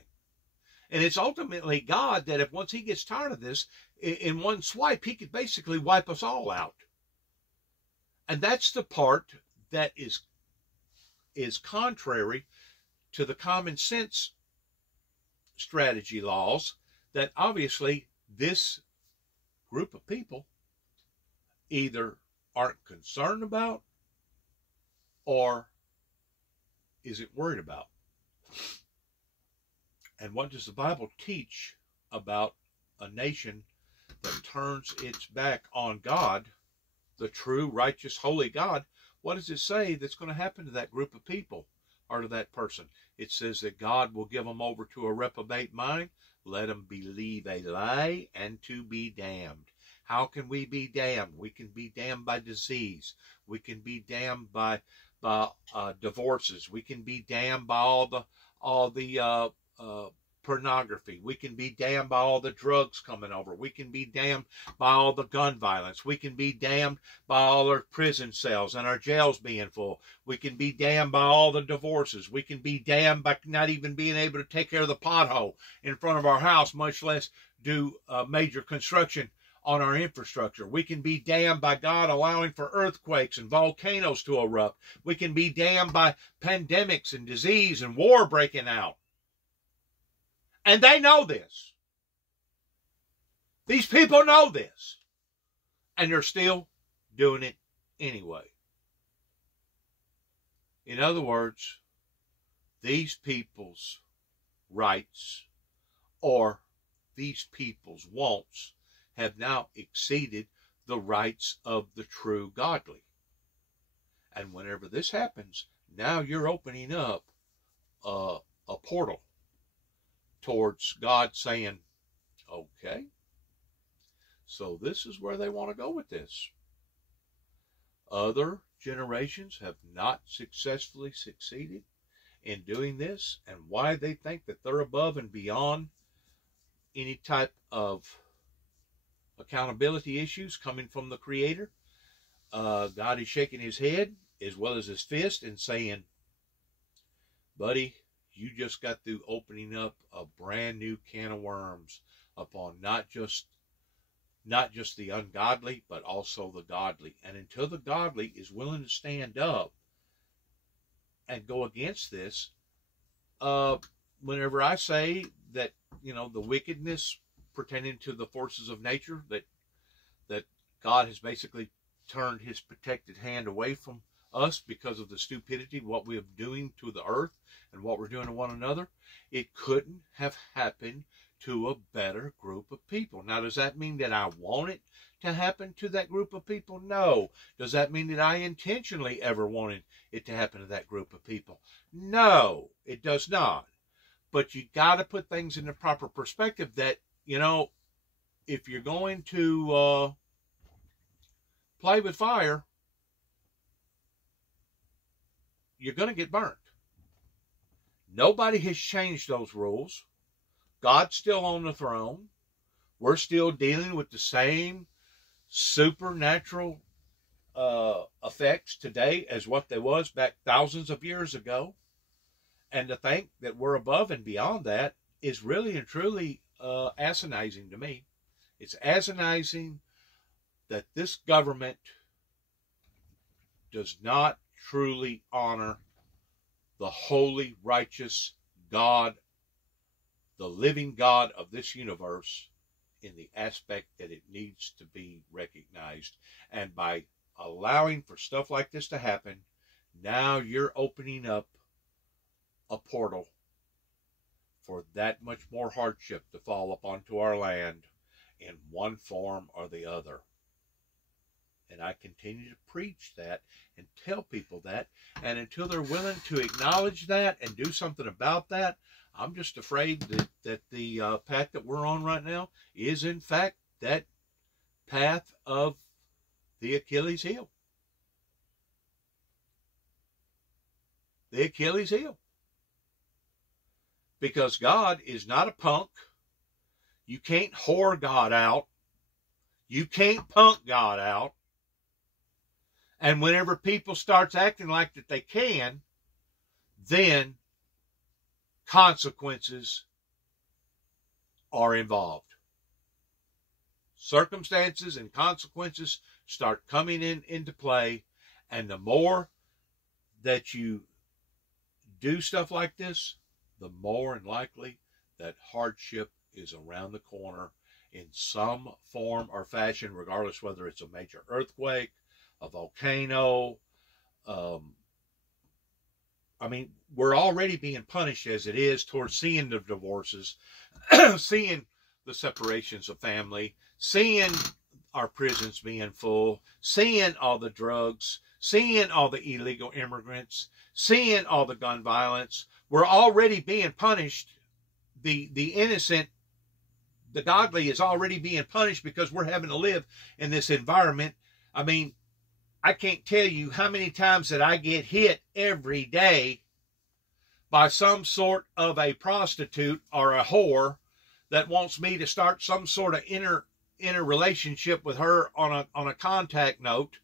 And it's ultimately God that if once he gets tired of this, in one swipe, he could basically wipe us all out. And that's the part that is contrary to the common sense strategy laws that obviously this group of people either aren't concerned about or isn't worried about. And what does the Bible teach about a nation that turns its back on God, the true, righteous, holy God, what does it say that's going to happen to that group of people or to that person? It says that God will give them over to a reprobate mind, let them believe a lie, and to be damned. How can we be damned? We can be damned by disease. We can be damned by divorces. We can be damned by all the pornography. We can be damned by all the drugs coming over. We can be damned by all the gun violence. We can be damned by all our prison cells and our jails being full. We can be damned by all the divorces. We can be damned by not even being able to take care of the pothole in front of our house, much less do major construction on our infrastructure. We can be damned by God allowing for earthquakes and volcanoes to erupt. We can be damned by pandemics and disease and war breaking out. And they know this. These people know this. And they're still doing it anyway. In other words, these people's rights or these people's wants have now exceeded the rights of the true godly. And whenever this happens, now you're opening up a portal towards God saying, okay, so this is where they want to go with this. Other generations have not successfully succeeded in doing this, and why they think that they're above and beyond any type of accountability issues coming from the Creator. God is shaking his head as well as his fist and saying, buddy, you just got through opening up a brand new can of worms upon not just the ungodly, but also the godly. And until the godly is willing to stand up and go against this, whenever I say that, the wickedness pertaining to the forces of nature, that God has basically turned his protected hand away from us because of the stupidity of what we are doing to the earth and what we're doing to one another, it couldn't have happened to a better group of people. Now, does that mean that I want it to happen to that group of people? No. Does that mean that I intentionally ever wanted it to happen to that group of people? No, it does not. But you got to put things in the proper perspective that, if you're going to play with fire, you're going to get burnt. Nobody has changed those rules. God's still on the throne. We're still dealing with the same supernatural effects today as what there was back thousands of years ago. And to think that we're above and beyond that is really and truly asinizing to me. It's asinizing that this government does not truly honor the holy, righteous God, the living God of this universe, in the aspect that it needs to be recognized. And by allowing for stuff like this to happen, now you're opening up a portal for that much more hardship to fall upon our land in one form or the other. And I continue to preach that and tell people that. And until they're willing to acknowledge that and do something about that, I'm just afraid that the path that we're on right now is, in fact, that path of the Achilles heel. The Achilles heel. Because God is not a punk. You can't whore God out. You can't punk God out. And whenever people starts acting like that they can, then consequences are involved. Circumstances and consequences start coming into play, and the more that you do stuff like this, the more and likely that hardship is around the corner in some form or fashion, regardless whether it's a major earthquake, a volcano. We're already being punished as it is towards seeing the divorces, seeing the separations of family, seeing our prisons being full, seeing all the drugs, seeing all the illegal immigrants, seeing all the gun violence. We're already being punished. The innocent, the godly is already being punished because we're having to live in this environment. I mean, I can't tell you how many times that I get hit every day by some sort of a prostitute or a whore that wants me to start some sort of inner relationship with her on a contact note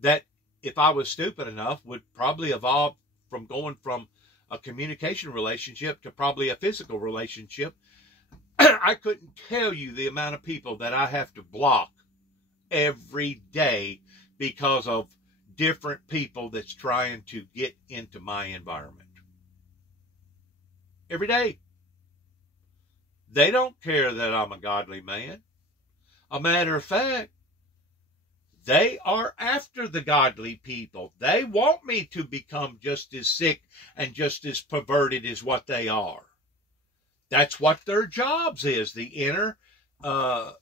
that, if I was stupid enough, would probably evolve from going from a communication relationship to probably a physical relationship. I couldn't tell you the amount of people that I have to block every day because of different people that's trying to get into my environment. Every day. They don't care that I'm a godly man. A matter of fact, they are after the godly people. They want me to become just as sick and just as perverted as what they are. That's what their jobs is. The inner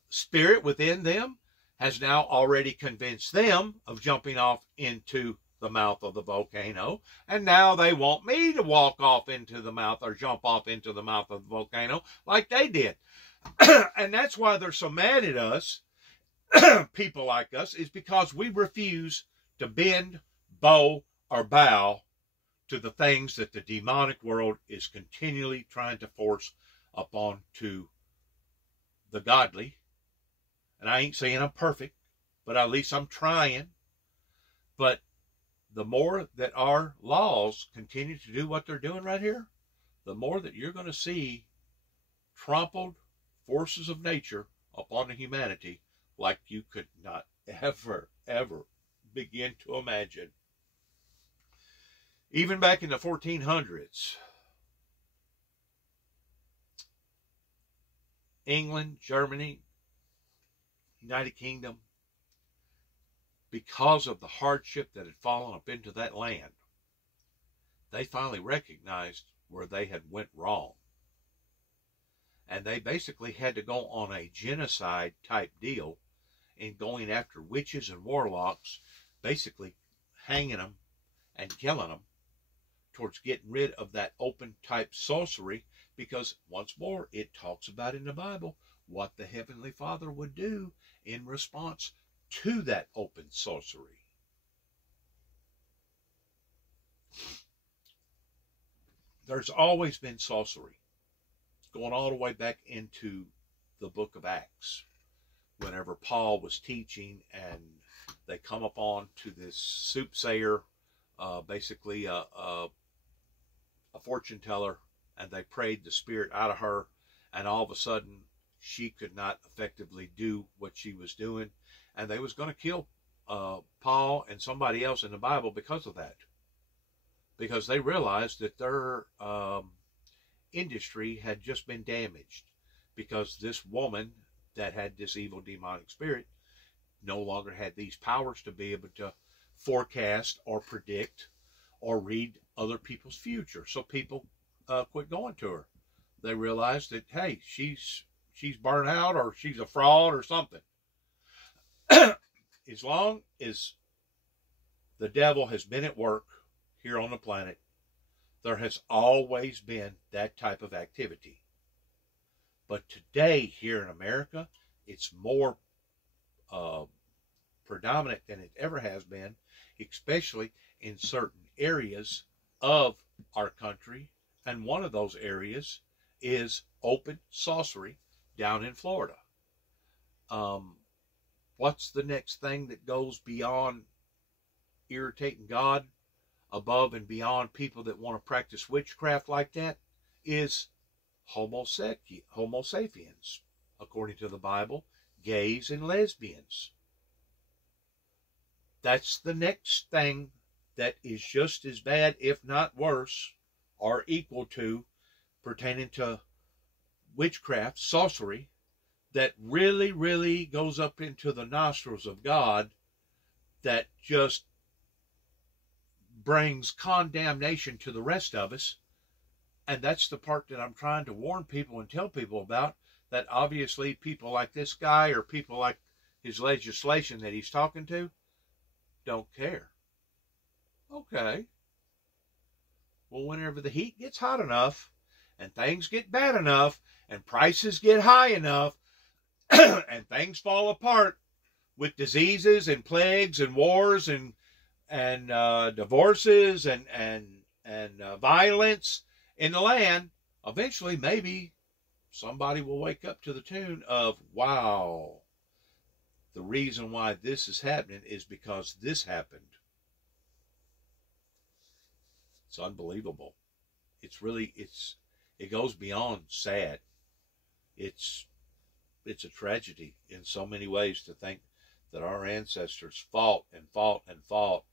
spirit within them has now already convinced them of jumping off into the mouth of the volcano. And now they want me to walk off into the mouth or jump off into the mouth of the volcano like they did. And that's why they're so mad at us, people like us, is because we refuse to bend, bow, or bow to the things that the demonic world is continually trying to force upon to the godly. And I ain't saying I'm perfect, but at least I'm trying. But the more that our laws continue to do what they're doing right here, the more that you're going to see trampled forces of nature upon humanity like you could not ever, ever begin to imagine. Even back in the 1400s, England, Germany, United Kingdom, because of the hardship that had fallen up into that land, they finally recognized where they had went wrong. And they basically had to go on a genocide type deal in going after witches and warlocks, basically hanging them and killing them towards getting rid of that open type sorcery, because once more it talks about in the Bible what the Heavenly Father would do in response to that open sorcery. There's always been sorcery, going all the way back into the book of Acts, whenever Paul was teaching and they come upon to this soothsayer, basically a fortune teller, and they prayed the spirit out of her, and all of a sudden she could not effectively do what she was doing, and they was going to kill Paul and somebody else in the Bible because of that, because they realized that their industry had just been damaged, because this woman that had this evil demonic spirit no longer had these powers to be able to forecast or predict or read other people's future. So people quit going to her. They realized that, hey, she's burnt out, or she's a fraud or something. As long as the devil has been at work here on the planet, there has always been that type of activity. But today, here in America, it's more predominant than it ever has been, especially in certain areas of our country. And one of those areas is open sorcery down in Florida. What's the next thing that goes beyond irritating God, above and beyond people that want to practice witchcraft like that, is Homo sapiens, according to the Bible, gays and lesbians. That's the next thing that is just as bad, if not worse, or equal to, pertaining to witchcraft, sorcery, that really, really goes up into the nostrils of God, that just brings condemnation to the rest of us. And that's the part that I'm trying to warn people and tell people about, that obviously people like this guy or people like his legislation that he's talking to don't care. Okay. Well, whenever the heat gets hot enough and things get bad enough and prices get high enough and things fall apart with diseases and plagues and wars and divorces and violence in the land, eventually maybe somebody will wake up to the tune of, wow, the reason why this is happening is because this happened. It's unbelievable. It's really, it goes beyond sad. It's a tragedy in so many ways to think that our ancestors fought and fought and fought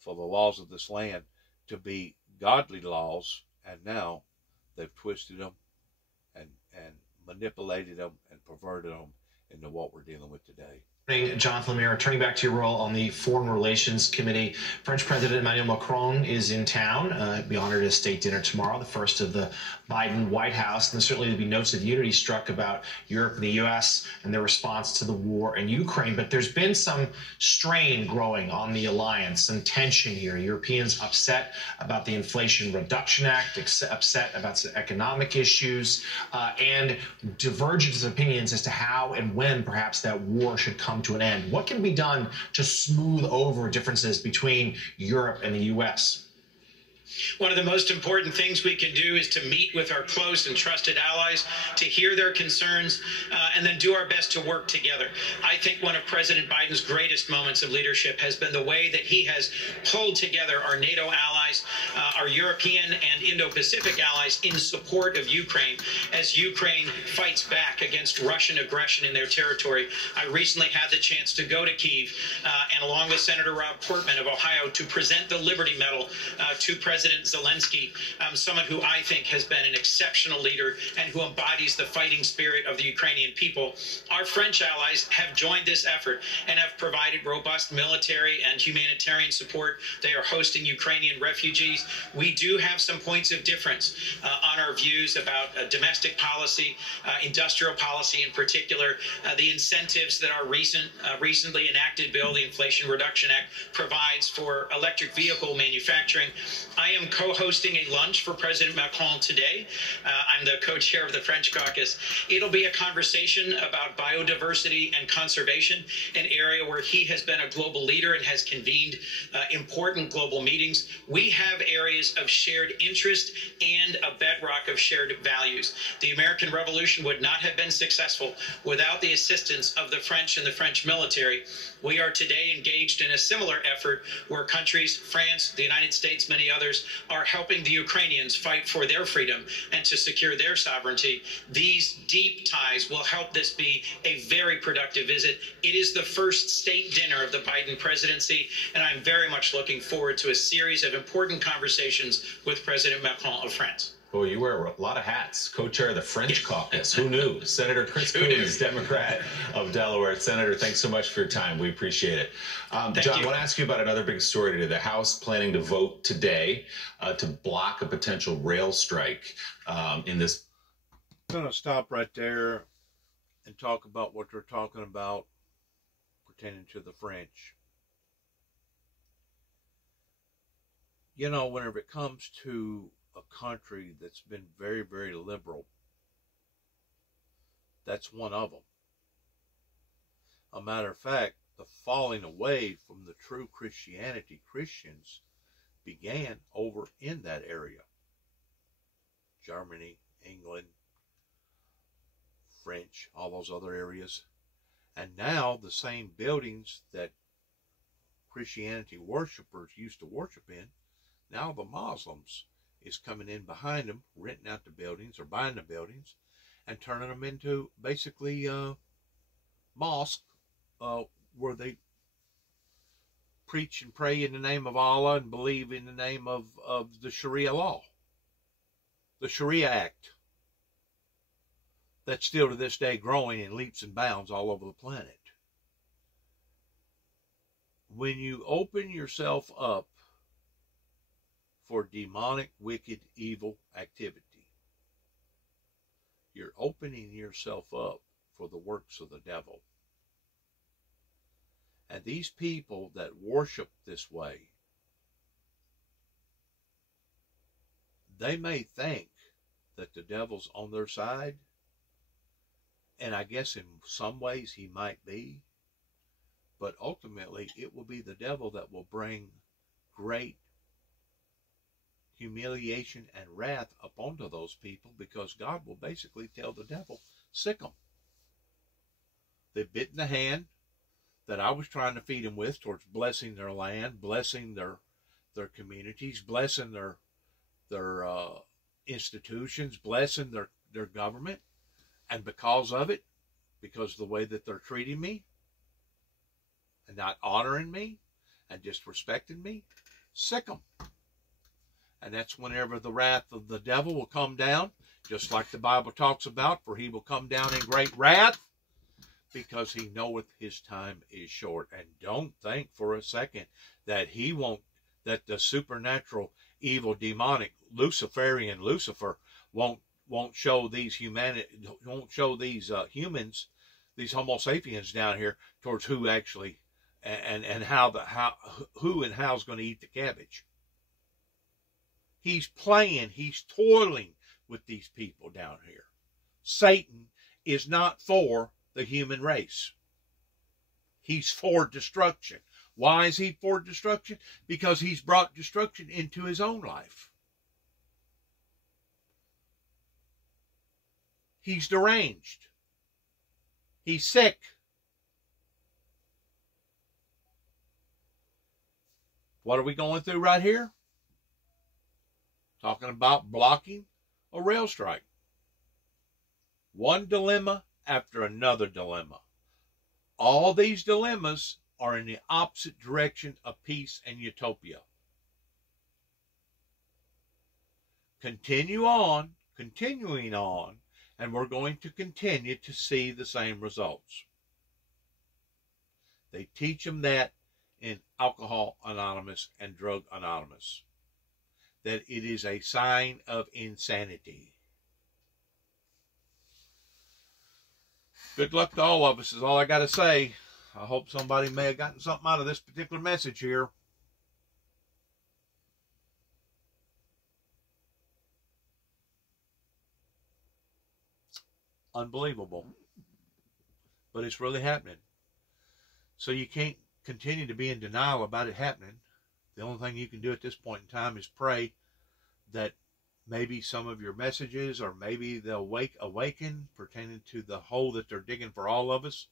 for the laws of this land to be godly laws, and now they've twisted them and manipulated them and perverted them into what we're dealing with today. Jonathan Lemire, turning back to your role on the Foreign Relations Committee, French President Emmanuel Macron is in town. He'll be honored at a state dinner tomorrow, the first of the Biden White House. And certainly there'll be notes of unity struck about Europe and the U.S. and their response to the war in Ukraine. But there's been some strain growing on the alliance, some tension here. Europeans upset about the Inflation Reduction Act, upset about some economic issues, and divergent opinions as to how and when perhaps that war should come to an end. What can be done to smooth over differences between Europe and the U.S.? One of the most important things we can do is to meet with our close and trusted allies, to hear their concerns, and then do our best to work together. I think one of President Biden's greatest moments of leadership has been the way that he has pulled together our NATO allies, our European and Indo-Pacific allies in support of Ukraine as Ukraine fights back against Russian aggression in their territory. I recently had the chance to go to Kyiv and along with Senator Rob Portman of Ohio to present the Liberty Medal to President Zelensky, someone who I think has been an exceptional leader and who embodies the fighting spirit of the Ukrainian people. Our French allies have joined this effort and have provided robust military and humanitarian support. They are hosting Ukrainian refugees. We do have some points of difference on our views about domestic policy, industrial policy in particular, the incentives that our recently enacted bill, the Inflation Reduction Act, provides for electric vehicle manufacturing. I am co-hosting a lunch for President Macron today. I'm the co-chair of the French caucus. It'll be a conversation about biodiversity and conservation, an area where he has been a global leader and has convened important global meetings. We have areas of shared interest and a bedrock of shared values. The American Revolution would not have been successful without the assistance of the French and the French military. We are today engaged in a similar effort where countries, France, the United States, many others, are helping the Ukrainians fight for their freedom and to secure their sovereignty. These deep ties will help this be a very productive visit. It is the first state dinner of the Biden presidency, and I'm very much looking forward to a series of important conversations with President Macron of France. Well, you wear a lot of hats. Co-chair of the French caucus. Who knew? Senator Chris Coons, Democrat of Delaware. Senator, thanks so much for your time. We appreciate it. John, I want to ask you about another big story today. The House planning to vote today to block a potential rail strike in this. I'm going to stop right there and talk about what they're talking about pertaining to the French. You know, whenever it comes to a country that's been very, very liberal, that's one of them. A matter of fact, the falling away from the true Christians began over in that area. Germany, England, French, all those other areas. And now the same buildings that Christianity worshipers used to worship in, now the Muslims is coming in behind them, renting out the buildings or buying the buildings and turning them into basically mosque where they preach and pray in the name of Allah and believe in the name of the Sharia law, the Sharia Act, that's still to this day growing in leaps and bounds all over the planet. When you open yourself up for demonic, wicked, evil activity, you're opening yourself up for the works of the devil. And these people that worship this way, they may think that the devil's on their side, and I guess in some ways he might be, but ultimately it will be the devil that will bring great humiliation and wrath upon those people, because God will basically tell the devil, sick them. They've bitten the hand that I was trying to feed them with towards blessing their land, blessing their communities, blessing their institutions, blessing their government. And because of it, because of the way that they're treating me and not honoring me and disrespecting me, sick them. And that's whenever the wrath of the devil will come down, just like the Bible talks about, for he will come down in great wrath, because he knoweth his time is short. And don't think for a second that he won't, that the supernatural, evil, demonic, Luciferian Lucifer won't show these humans, these Homo sapiens down here, towards who actually and who and how's going to eat the cabbage. He's playing, he's toiling with these people down here. Satan is not for the human race. He's for destruction. Why is he for destruction? Because he's brought destruction into his own life. He's deranged. He's sick. What are we going through right here? Talking about blocking a rail strike. One dilemma after another dilemma. All these dilemmas are in the opposite direction of peace and utopia. Continuing on, and we're going to continue to see the same results. They teach them that in Alcohol Anonymous and Drug Anonymous, that it is a sign of insanity. Good luck to all of us is all I got to say. I hope somebody may have gotten something out of this particular message here. Unbelievable. But it's really happening. So you can't continue to be in denial about it happening. The only thing you can do at this point in time is pray that maybe some of your messages, or maybe they'll awaken pertaining to the hole that they're digging for all of us.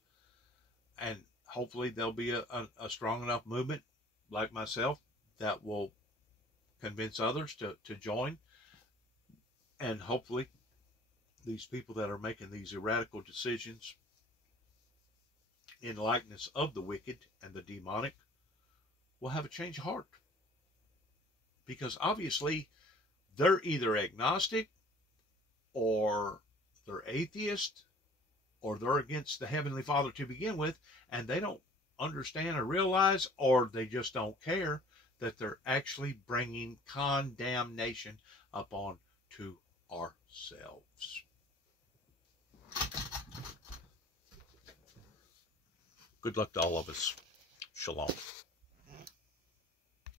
And hopefully there'll be a strong enough movement like myself that will convince others to join. And hopefully these people that are making these radical decisions in likeness of the wicked and the demonic will have a change of heart. Because obviously they're either agnostic, or they're atheist, or they're against the Heavenly Father to begin with, and they don't understand or realize, or they just don't care, that they're actually bringing condemnation upon to ourselves. Good luck to all of us. Shalom.